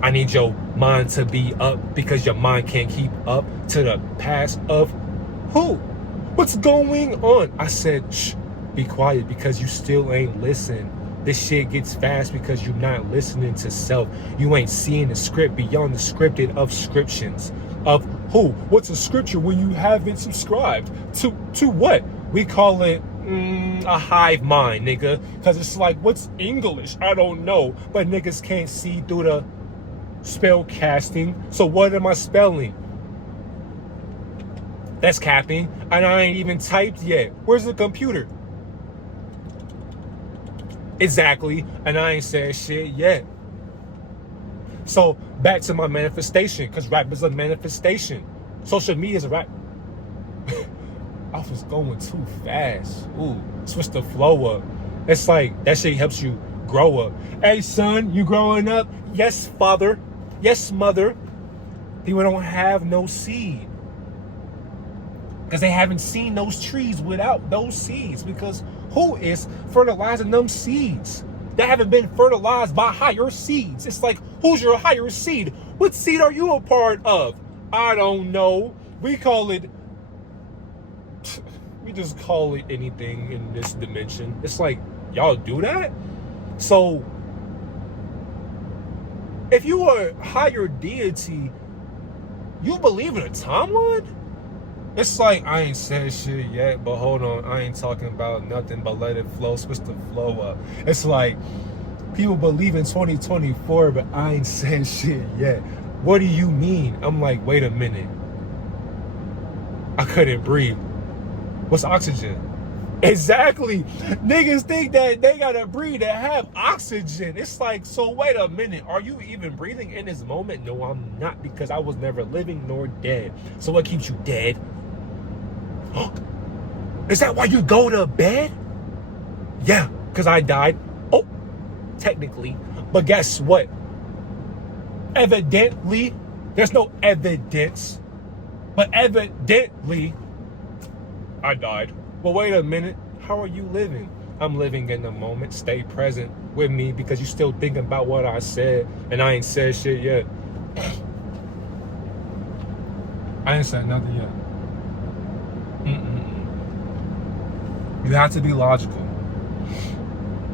I need your mind to be up because your mind can't keep up to the past of who? What's going on? I said, shh, be quiet because you still ain't listening. This shit gets fast because you're not listening to self. You ain't seeing the script beyond the scripted of scriptions. Of who? What's a scripture when you haven't subscribed? To what? We call it a hive mind, nigga. Because it's like, what's English? I don't know. But niggas can't see through the spellcasting. So what am I spelling? That's capping. And I ain't even typed yet. Where's the computer? Exactly. And I ain't said shit yet. So back to my manifestation, because rap is a manifestation. Social media is a rap. I was going too fast. Ooh, switch the flow up. It's like that shit helps you grow up. Hey son, you growing up? Yes, father. Yes, mother. People don't have no seed because they haven't seen those trees without those seeds. Because who is fertilizing them seeds that haven't been fertilized by higher seeds? It's like, who's your higher seed? What seed are you a part of? I don't know. We just call it anything in this dimension. It's like, y'all do that? So if you are a higher deity, you believe in a timeline? It's like, I ain't said shit yet, but hold on, I ain't talking about nothing but let it flow, switch the flow up. It's like, people believe in 2024, but I ain't said shit yet. What do you mean? I'm like, wait a minute. I couldn't breathe. What's oxygen? Exactly. Niggas think that they gotta breathe to have oxygen. It's like, so wait a minute. Are you even breathing in this moment? No, I'm not, because I was never living nor dead. So what keeps you dead? Is that why you go to bed? Yeah, because I died. Oh, technically. But guess what? Evidently, there's no evidence, but evidently, I died. Well, wait a minute. How are you living? I'm living in the moment. Stay present with me, because you still thinking about what I said, and I ain't said shit yet. I ain't said nothing yet. You have to be logical.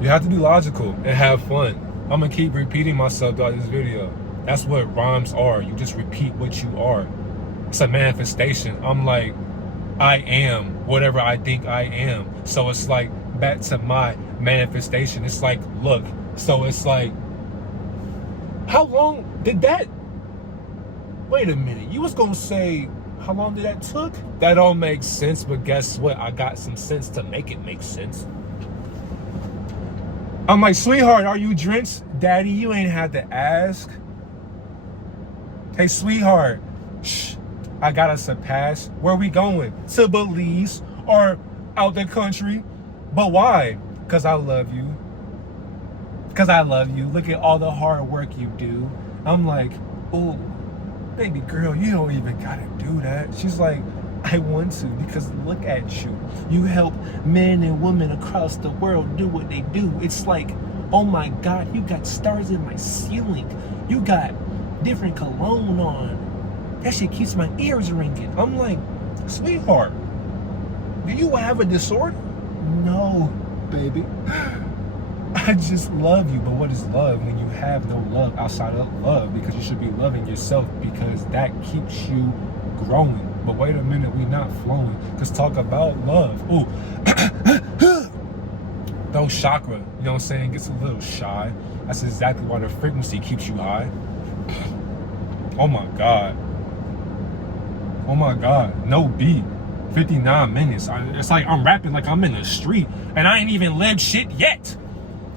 You have to be logical and have fun. I'm gonna keep repeating myself throughout this video. That's what rhymes are. You just repeat what you are. It's a manifestation. I'm like, I am whatever I think I am. So it's like, back to my manifestation. It's like, look. So it's like, how long did that? Wait a minute. You was gonna say, how long did that took? That don't make sense, but guess what? I got some sense to make it make sense. I'm like, sweetheart, are you drenched? Daddy, you ain't had to ask. Hey, sweetheart, shh, I got us a pass. Where we going? To Belize or out the country? But why? Because I love you. Because I love you. Look at all the hard work you do. I'm like, oh, baby girl, you don't even gotta do that. She's like, I want to, because look at you. You help men and women across the world do what they do. It's like, oh my God, you got stars in my ceiling. You got different cologne on. That shit keeps my ears ringing. I'm like, sweetheart, do you have a disorder? No, baby. I just love you. But what is love when you have no love outside of love? Because you should be loving yourself, because that keeps you growing. But wait a minute, we not flowing. Because talk about love. Ooh. Those chakra, you know what I'm saying, gets a little shy. That's exactly why the frequency keeps you high. Oh my God. Oh my God. No beat. 59 minutes. It's like I'm rapping like I'm in the street and I ain't even lived shit yet.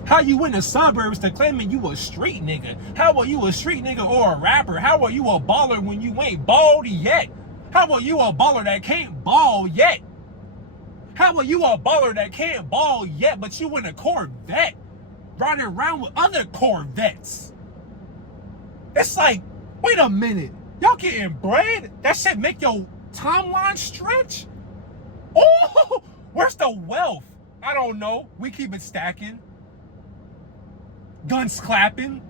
How you in the suburbs to claiming you a street nigga? How are you a street nigga or a rapper? How are you a baller when you ain't balled yet? How are you a baller that can't ball yet? How are you a baller that can't ball yet, but you in a Corvette riding around with other Corvettes? It's like, wait a minute. Y'all getting bread? That shit make your timeline stretch? Oh, where's the wealth? I don't know. We keep it stacking. Guns clapping.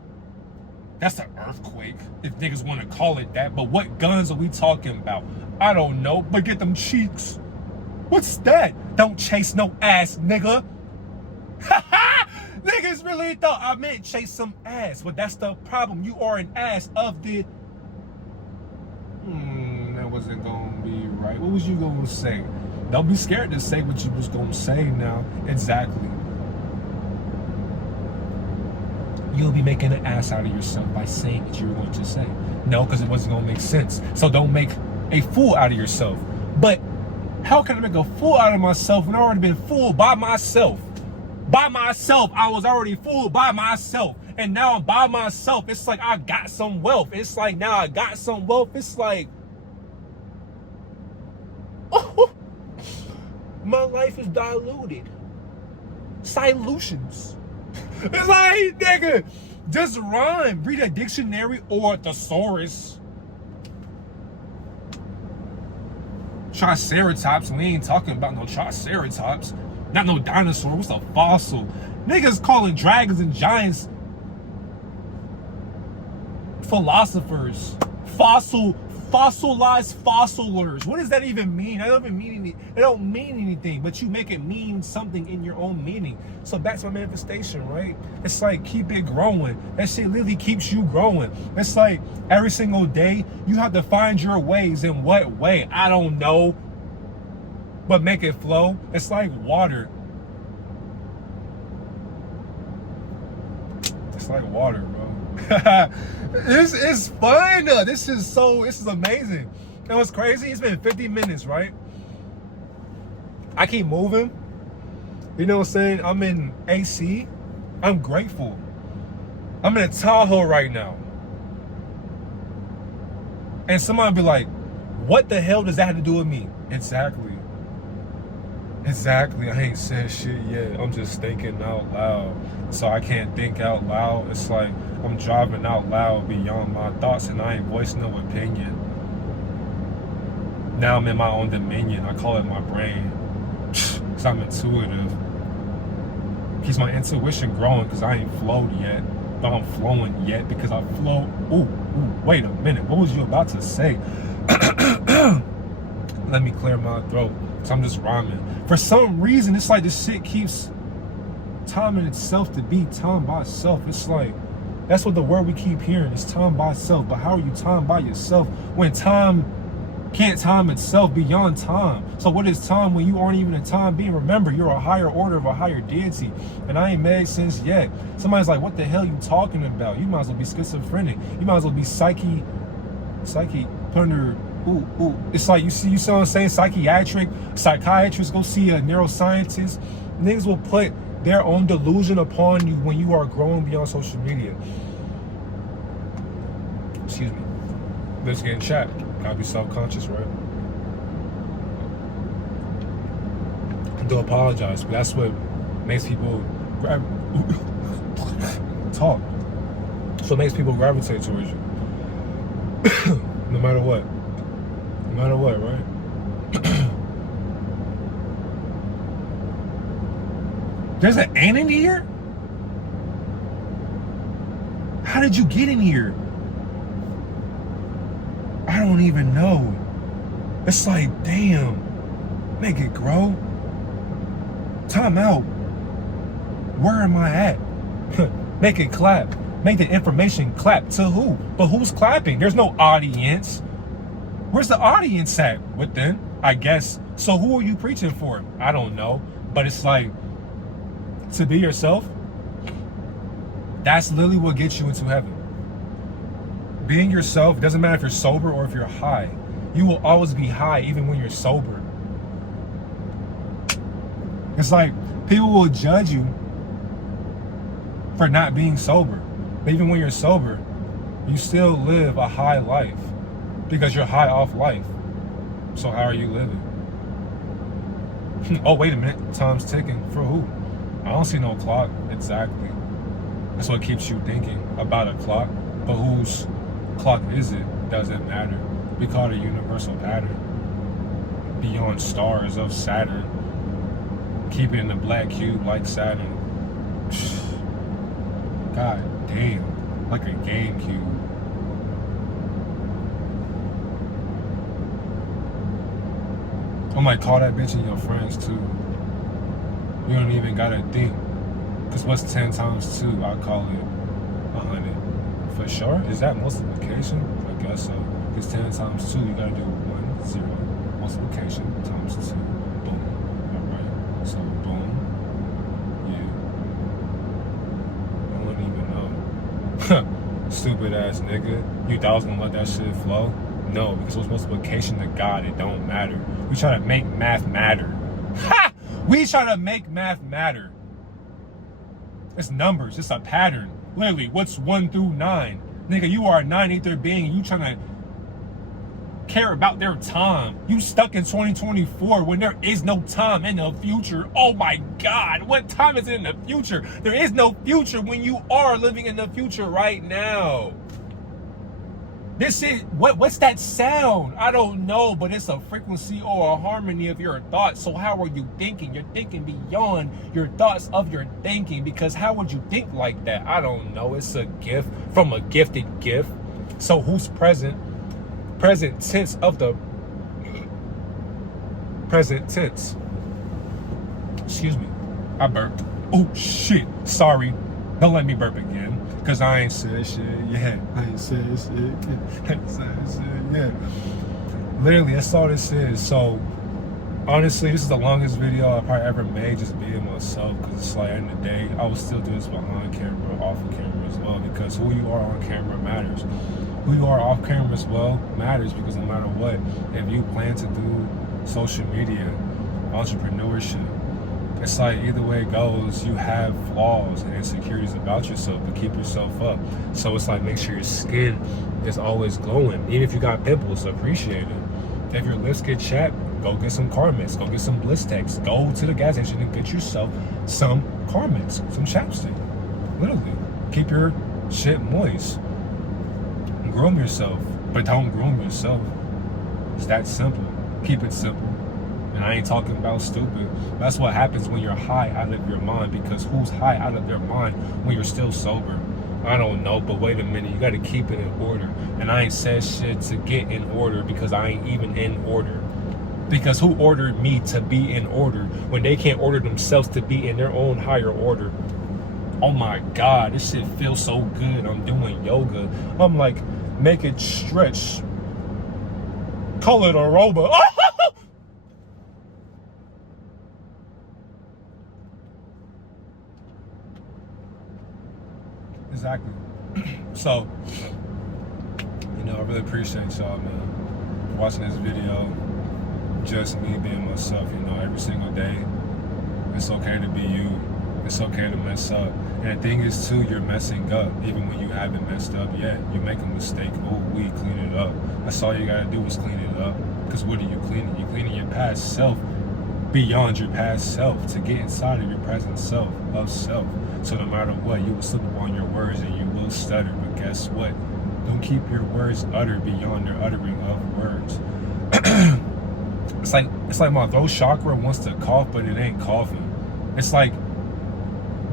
That's an earthquake, if niggas want to call it that. But what guns are we talking about? I don't know, but get them cheeks. What's that? Don't chase no ass, nigga. Niggas really thought I meant chase some ass. But that's the problem. You are an ass of the... that wasn't gonna be right. What was you gonna say? Don't be scared to say what you was gonna say now. Exactly. You'll be making an ass out of yourself by saying what you were going to say. No, because it wasn't going to make sense. So don't make a fool out of yourself. But how can I make a fool out of myself when I've already been fooled by myself? By myself. I was already fooled by myself. And now I'm by myself. It's like I got some wealth. It's like now I got some wealth. It's like, my life is diluted. Solutions. It's like, nigga, just rhyme. Read a dictionary or a thesaurus. Triceratops. We ain't talking about no triceratops. Not no dinosaur. What's a fossil? Niggas calling dragons and giants philosophers. Fossilized fossilers. What does that even mean? That doesn't mean anything. It don't mean anything, but you make it mean something in your own meaning. So back to my manifestation, right? It's like, keep it growing. That shit literally keeps you growing. It's like every single day you have to find your ways. In what way? I don't know. But make it flow. It's like water. It's like water, bro. This is fun. This is amazing. And what's crazy? It's been 50 minutes, right? I keep moving. You know what I'm saying? I'm in AC. I'm grateful. I'm in a Tahoe right now. And somebody be like, what the hell does that have to do with me? Exactly. I ain't said shit yet. I'm just thinking out loud. So I can't think out loud. It's like I'm driving out loud beyond my thoughts and I ain't voicing no opinion. Now I'm in my own dominion. I call it my brain. Because I'm intuitive. Keeps my intuition growing because I ain't flowed yet. But I'm flowing yet because I flow. Ooh, wait a minute. What was you about to say? Let me clear my throat. So I'm just rhyming. For some reason, it's like this shit keeps timing itself to be time by itself. It's like, that's what the word we keep hearing. It's time by itself. But how are you timed by yourself when time can't time itself beyond time? So what is time when you aren't even a time being? Remember, you're a higher order of a higher deity. And I ain't made sense yet. Somebody's like, what the hell you talking about? You might as well be schizophrenic. You might as well be psyche put under. It's like, you see what I'm saying? Psychiatrists go see a neuroscientist. Niggas will put their own delusion upon you when you are growing beyond social media. Excuse me. Let's get in chat. Gotta be self-conscious, right? I do apologize, but that's what makes people talk. So it makes people gravitate towards you. No matter what. No matter what, right? There's an ant in here? How did you get in here? I don't even know. It's like, damn. Make it grow. Time out. Where am I at? Make it clap. Make the information clap. To who? But who's clapping? There's no audience. Where's the audience at? Within, I guess. So who are you preaching for? I don't know. But it's like, to be yourself, that's literally what gets you into heaven. Being yourself, doesn't matter if you're sober or if you're high. You will always be high even when you're sober. It's like, people will judge you for not being sober. But even when you're sober, you still live a high life. Because you're high off life. So how are you living? Oh, wait a minute. Time's ticking. For who? I don't see no clock. Exactly. That's what keeps you thinking about a clock. But whose clock is it? Doesn't matter. We call it a universal pattern. Beyond stars of Saturn. Keep it in the black cube like Saturn. God damn. Like a game cube. I might call that bitch and your friends too. You don't even gotta think. Cause what's 10 times 2? I'll call it 100. For sure? Is that multiplication? I guess so. Cause 10 times 2, you gotta do 1, 0. Multiplication times 2. Boom. Alright. So boom. Yeah. I wouldn't even know. Stupid ass nigga. You thought I was gonna let that shit flow? No, because it was multiplication to God. It don't matter. We try to make math matter. Ha! We try to make math matter. It's numbers. It's a pattern. Literally, what's 1 through 9? Nigga, you are a 9 ether being. You trying to care about their time. You stuck in 2024 when there is no time in the future. Oh my God, what time is it in the future? There is no future when you are living in the future right now. This is, what's that sound? I don't know, but it's a frequency or a harmony of your thoughts. So how are you thinking? You're thinking beyond your thoughts of your thinking, because how would you think like that? I don't know. It's a gift from a gifted gift. So who's present? Present tense of the present tense. Excuse me. I burped. Oh shit. Sorry. Don't let me burp again. Cause I ain't said shit yet. I ain't said shit yet. I ain't said shit yet. Literally, that's all this is. So honestly, this is the longest video I probably ever made, just being myself. Cause it's like, at the end of the day, I will still do this behind camera, off of camera as well. Because who you are on camera matters. Who you are off camera as well matters, because no matter what, if you plan to do social media, entrepreneurship, it's like either way it goes, you have flaws and insecurities about yourself, but keep yourself up. So it's like, make sure your skin is always glowing. Even if you got pimples, appreciate it. If your lips get chapped, go get some Carmex, go get some Blistex, go to the gas station and get yourself some Carmex, some chapstick. Literally, keep your shit moist. Groom yourself, but don't groom yourself. It's that simple. Keep it simple. And I ain't talking about stupid. That's what happens when you're high out of your mind, because who's high out of their mind when you're still sober? I don't know, but wait a minute, you gotta keep it in order. And I ain't said shit to get in order, because I ain't even in order. Because who ordered me to be in order when they can't order themselves to be in their own higher order? Oh my God, this shit feels so good. I'm doing yoga. I'm like, make it stretch. Call it a robot. Exactly. So, I really appreciate y'all, man, for watching this video. Just me being myself, every single day. It's okay to be you. It's okay to mess up. And the thing is too, you're messing up even when you haven't messed up yet. You make a mistake, we clean it up. That's all you gotta do is clean it up. Because what are you cleaning? You're cleaning your past self beyond your past self to get inside of your present self, of self. So no matter what, you will slip up on your words and you will stutter. But guess what? Don't keep your words uttered beyond their uttering of words. It's like my throat chakra wants to cough, but it ain't coughing. It's like,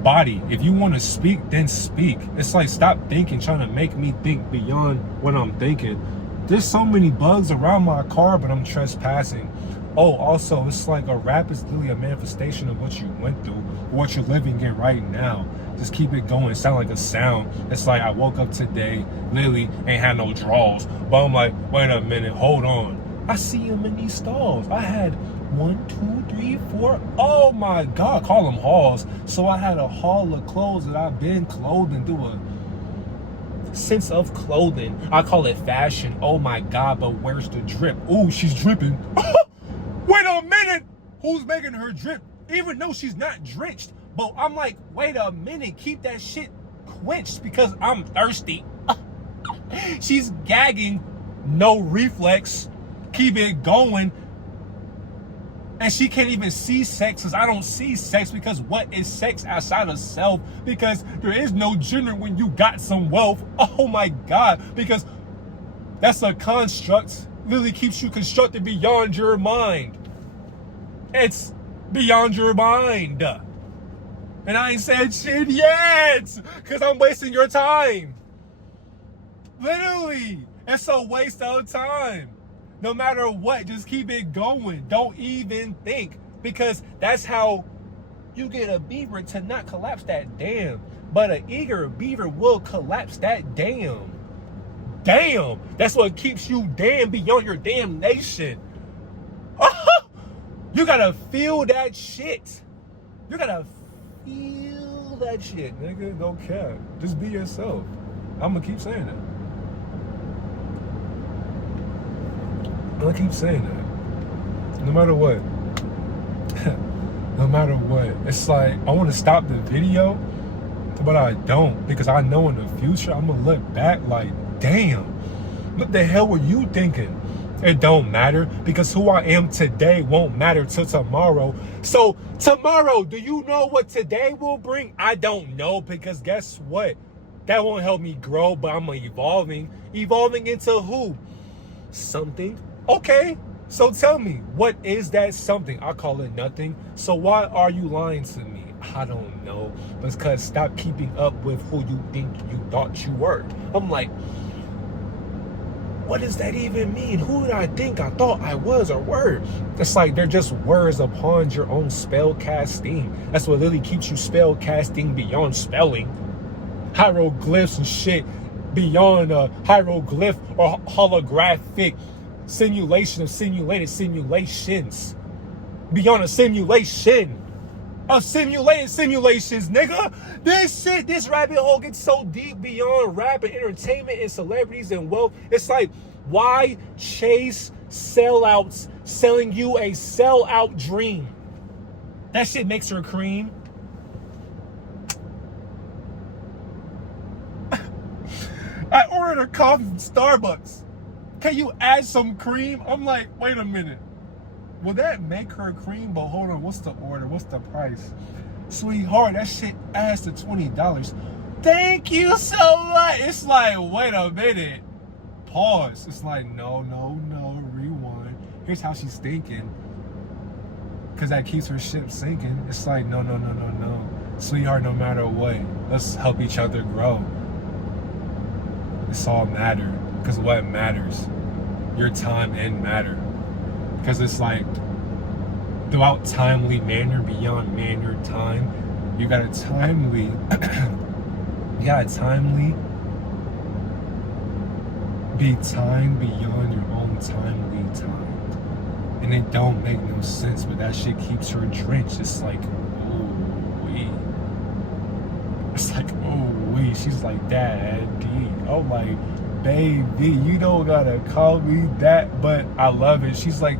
body, if you want to speak, then speak. It's like, stop thinking, trying to make me think beyond what I'm thinking. There's so many bugs around my car, but I'm trespassing. Oh, also, it's like a rap is literally a manifestation of what you went through, or what you're living in right now. Just keep it going. It sound like a sound. It's like I woke up today, literally ain't had no draws, but I'm like, wait a minute, hold on. I see him in these stalls. I had 1, 2, 3, 4. Oh my God, call them hauls. So I had a haul of clothes that I've been clothing through a sense of clothing. I call it fashion. Oh my God, but where's the drip? Ooh, she's dripping. Wait a minute. Who's making her drip? Even though she's not drenched. But I'm like, wait a minute. Keep that shit quenched because I'm thirsty. She's gagging. No reflex. Keep it going. And she can't even see sex because I don't see sex, because what is sex outside of self? Because there is no gender when you got some wealth. Oh my God. Because that's a construct. Literally keeps you constructed beyond your mind. It's beyond your mind. And I ain't said shit yet because I'm wasting your time. Literally. It's a waste of time. No matter what, just keep it going. Don't even think, because that's how you get a beaver to not collapse that dam. But an eager beaver will collapse that dam. Damn, that's what keeps you damn beyond your damnation. You gotta feel that shit. You gotta feel that shit, nigga. Don't care. Just be yourself. I'm gonna keep saying that. I keep saying that. No matter what. No matter what. It's like, I want to stop the video, but I don't, because I know in the future I'm going to look back like, damn, what the hell were you thinking? It don't matter because who I am today won't matter till tomorrow. So tomorrow, do you know what today will bring? I don't know, because guess what? That won't help me grow, but I'm evolving. Evolving into who? Something. Okay, so tell me, what is that something? I call it nothing. So why are you lying to me? I don't know. Because stop keeping up with who you think you thought you were. I'm like, what does that even mean? Who did I think I thought I was or were? It's like they're just words upon your own spell casting. That's what literally keeps you spell casting beyond spelling. Hieroglyphs and shit beyond a hieroglyph or holographic simulation of simulated simulations. Beyond a simulation of simulated simulations, nigga. This rabbit hole gets so deep beyond rap and entertainment and celebrities and wealth. It's like, why chase sellouts selling you a sellout dream? That shit makes her cream. I ordered a coffee from Starbucks. Can you add some cream? I'm like, wait a minute. Will that make her cream? But hold on, what's the order? What's the price? Sweetheart, that shit adds to $20. Thank you so much. It's like, wait a minute. Pause. It's like, no, rewind. Here's how she's thinking. Because that keeps her ship sinking. It's like, no. Sweetheart, no matter what, let's help each other grow. It's all matter. Because what matters? Your time and matter. Because it's like, throughout timely manner, beyond manner, time, you gotta timely, be time beyond your own timely time. And it don't make no sense, but that shit keeps her drenched. It's like, oh, wee. It's like, oh, wee. She's like, Daddy. Oh, my baby, you don't gotta call me that, but I love it. She's like,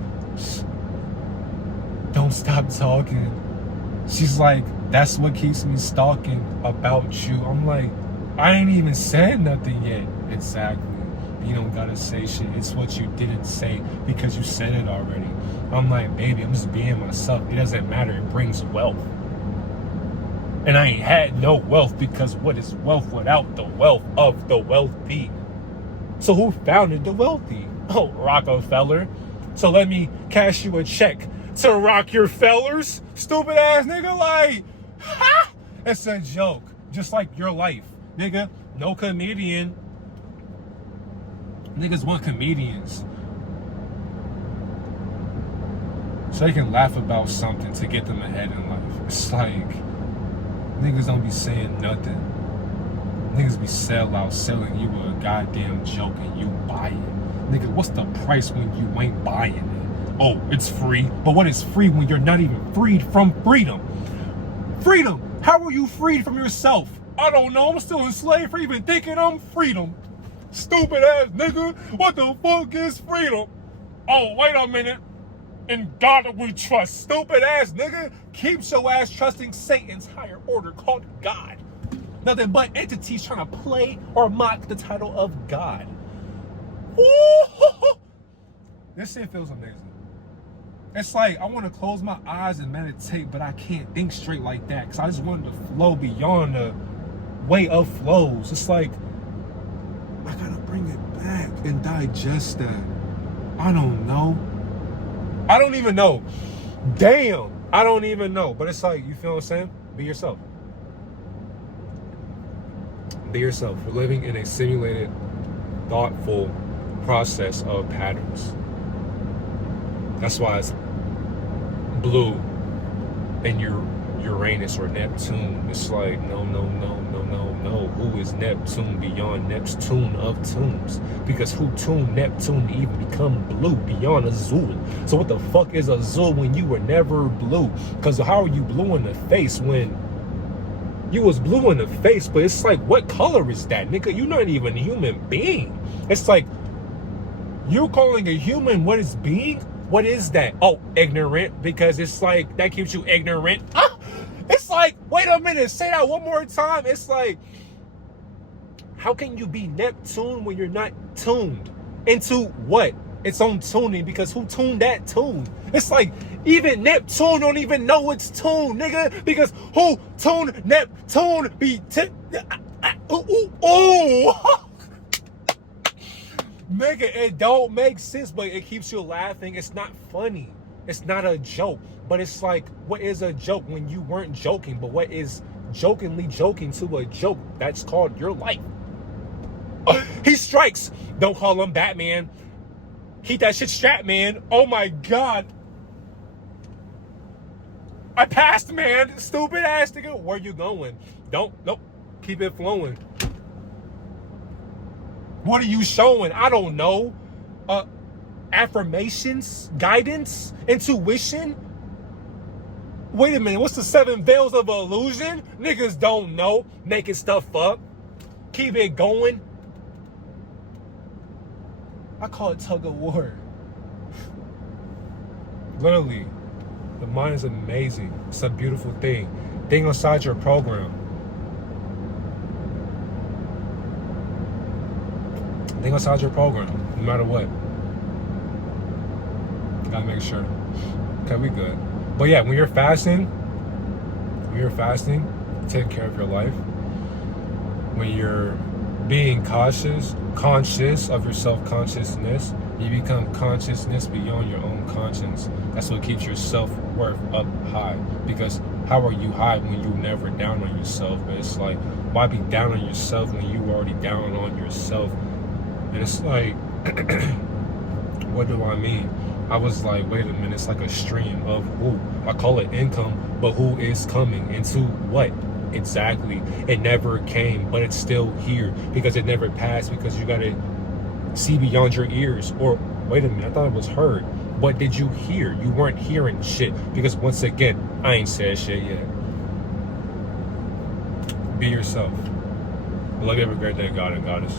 don't stop talking. She's like, that's what keeps me stalking about you. I'm like, I ain't even said nothing yet. Exactly. You don't gotta say shit. It's what you didn't say because you said it already. I'm like, baby, I'm just being myself. It doesn't matter. It brings wealth. And I ain't had no wealth, because what is wealth without the wealth of the wealthy? So who founded the wealthy? Oh, Rockefeller. So let me cash you a check to rock your fellers, stupid ass nigga. Like, ha! It's a joke, just like your life, nigga. No comedian. Niggas want comedians so they can laugh about something to get them ahead in life. It's like, niggas don't be saying nothing. Niggas be selling you a goddamn joke and you buy it. Nigga, what's the price when you ain't buying it? Oh, it's free. But what is free when you're not even freed from freedom? Freedom! How are you freed from yourself? I don't know. I'm still enslaved for even thinking I'm freedom. Stupid ass nigga. What the fuck is freedom? Oh, wait a minute. In God we trust. Stupid ass nigga. Keeps your ass trusting Satan's higher order called God. Nothing but entities trying to play or mock the title of God. Ooh. This shit feels amazing. It's like I want to close my eyes and meditate, but I can't think straight like that because I just want to flow beyond the way of flows. It's like I gotta bring it back and digest that. I don't know. I don't even know. Damn, I don't even know. But it's like, you feel what I'm saying? Be yourself. Be yourself. We're living in a simulated, thoughtful process of patterns. That's why it's blue in your Uranus or Neptune. It's like, no. Who is Neptune beyond Neptune of tunes? Because who tuned Neptune to even become blue beyond azul? So what the fuck is azul when you were never blue? Because how are you blue in the face when you was blue in the face? But it's like, what color is that, nigga? You're not even a human being. It's like, you're calling a human what is being? What is that? Oh, ignorant, because it's like, that keeps you ignorant. Ah! It's like, wait a minute, say that one more time. It's like, how can you be Neptune when you're not tuned into what? its own tuning, because who tuned that tune? It's like even Neptune don't even know its tune, nigga, because who tuned Neptune? Nigga, it don't make sense, but it keeps you laughing. It's not funny. It's not a joke. But it's like, what is a joke when you weren't joking? But what is jokingly joking to a joke? That's called your life. He strikes. Don't call him Batman. Keep that shit strapped, man. Oh my God. I passed, man. Stupid ass nigga. Where you going? Nope. Keep it flowing. What are you showing? I don't know. Affirmations, guidance, intuition. Wait a minute. What's the 7 veils of illusion? Niggas don't know. Making stuff up. Keep it going. I call it tug of war. Literally, the mind is amazing. It's a beautiful thing. Thing inside your program. Thing inside your program, no matter what. You gotta make sure. Okay, we good. But yeah, when you're fasting, take care of your life. When you're being conscious of your self-consciousness, you become consciousness beyond your own conscience. That's what keeps your self-worth up high. Because how are you high when you never down on yourself? But it's like, why be down on yourself when you already down on yourself? And it's like, what do I mean? I was like, wait a minute, it's like a stream of who? I call it income, but who is coming into what? Exactly. It never came, but it's still here because it never passed, because you gotta see beyond your ears. Or wait a minute, I thought it was heard. What did you hear? You weren't hearing shit, because once again, I ain't said shit yet. Be yourself. I love you. Have a great day, God and Goddess.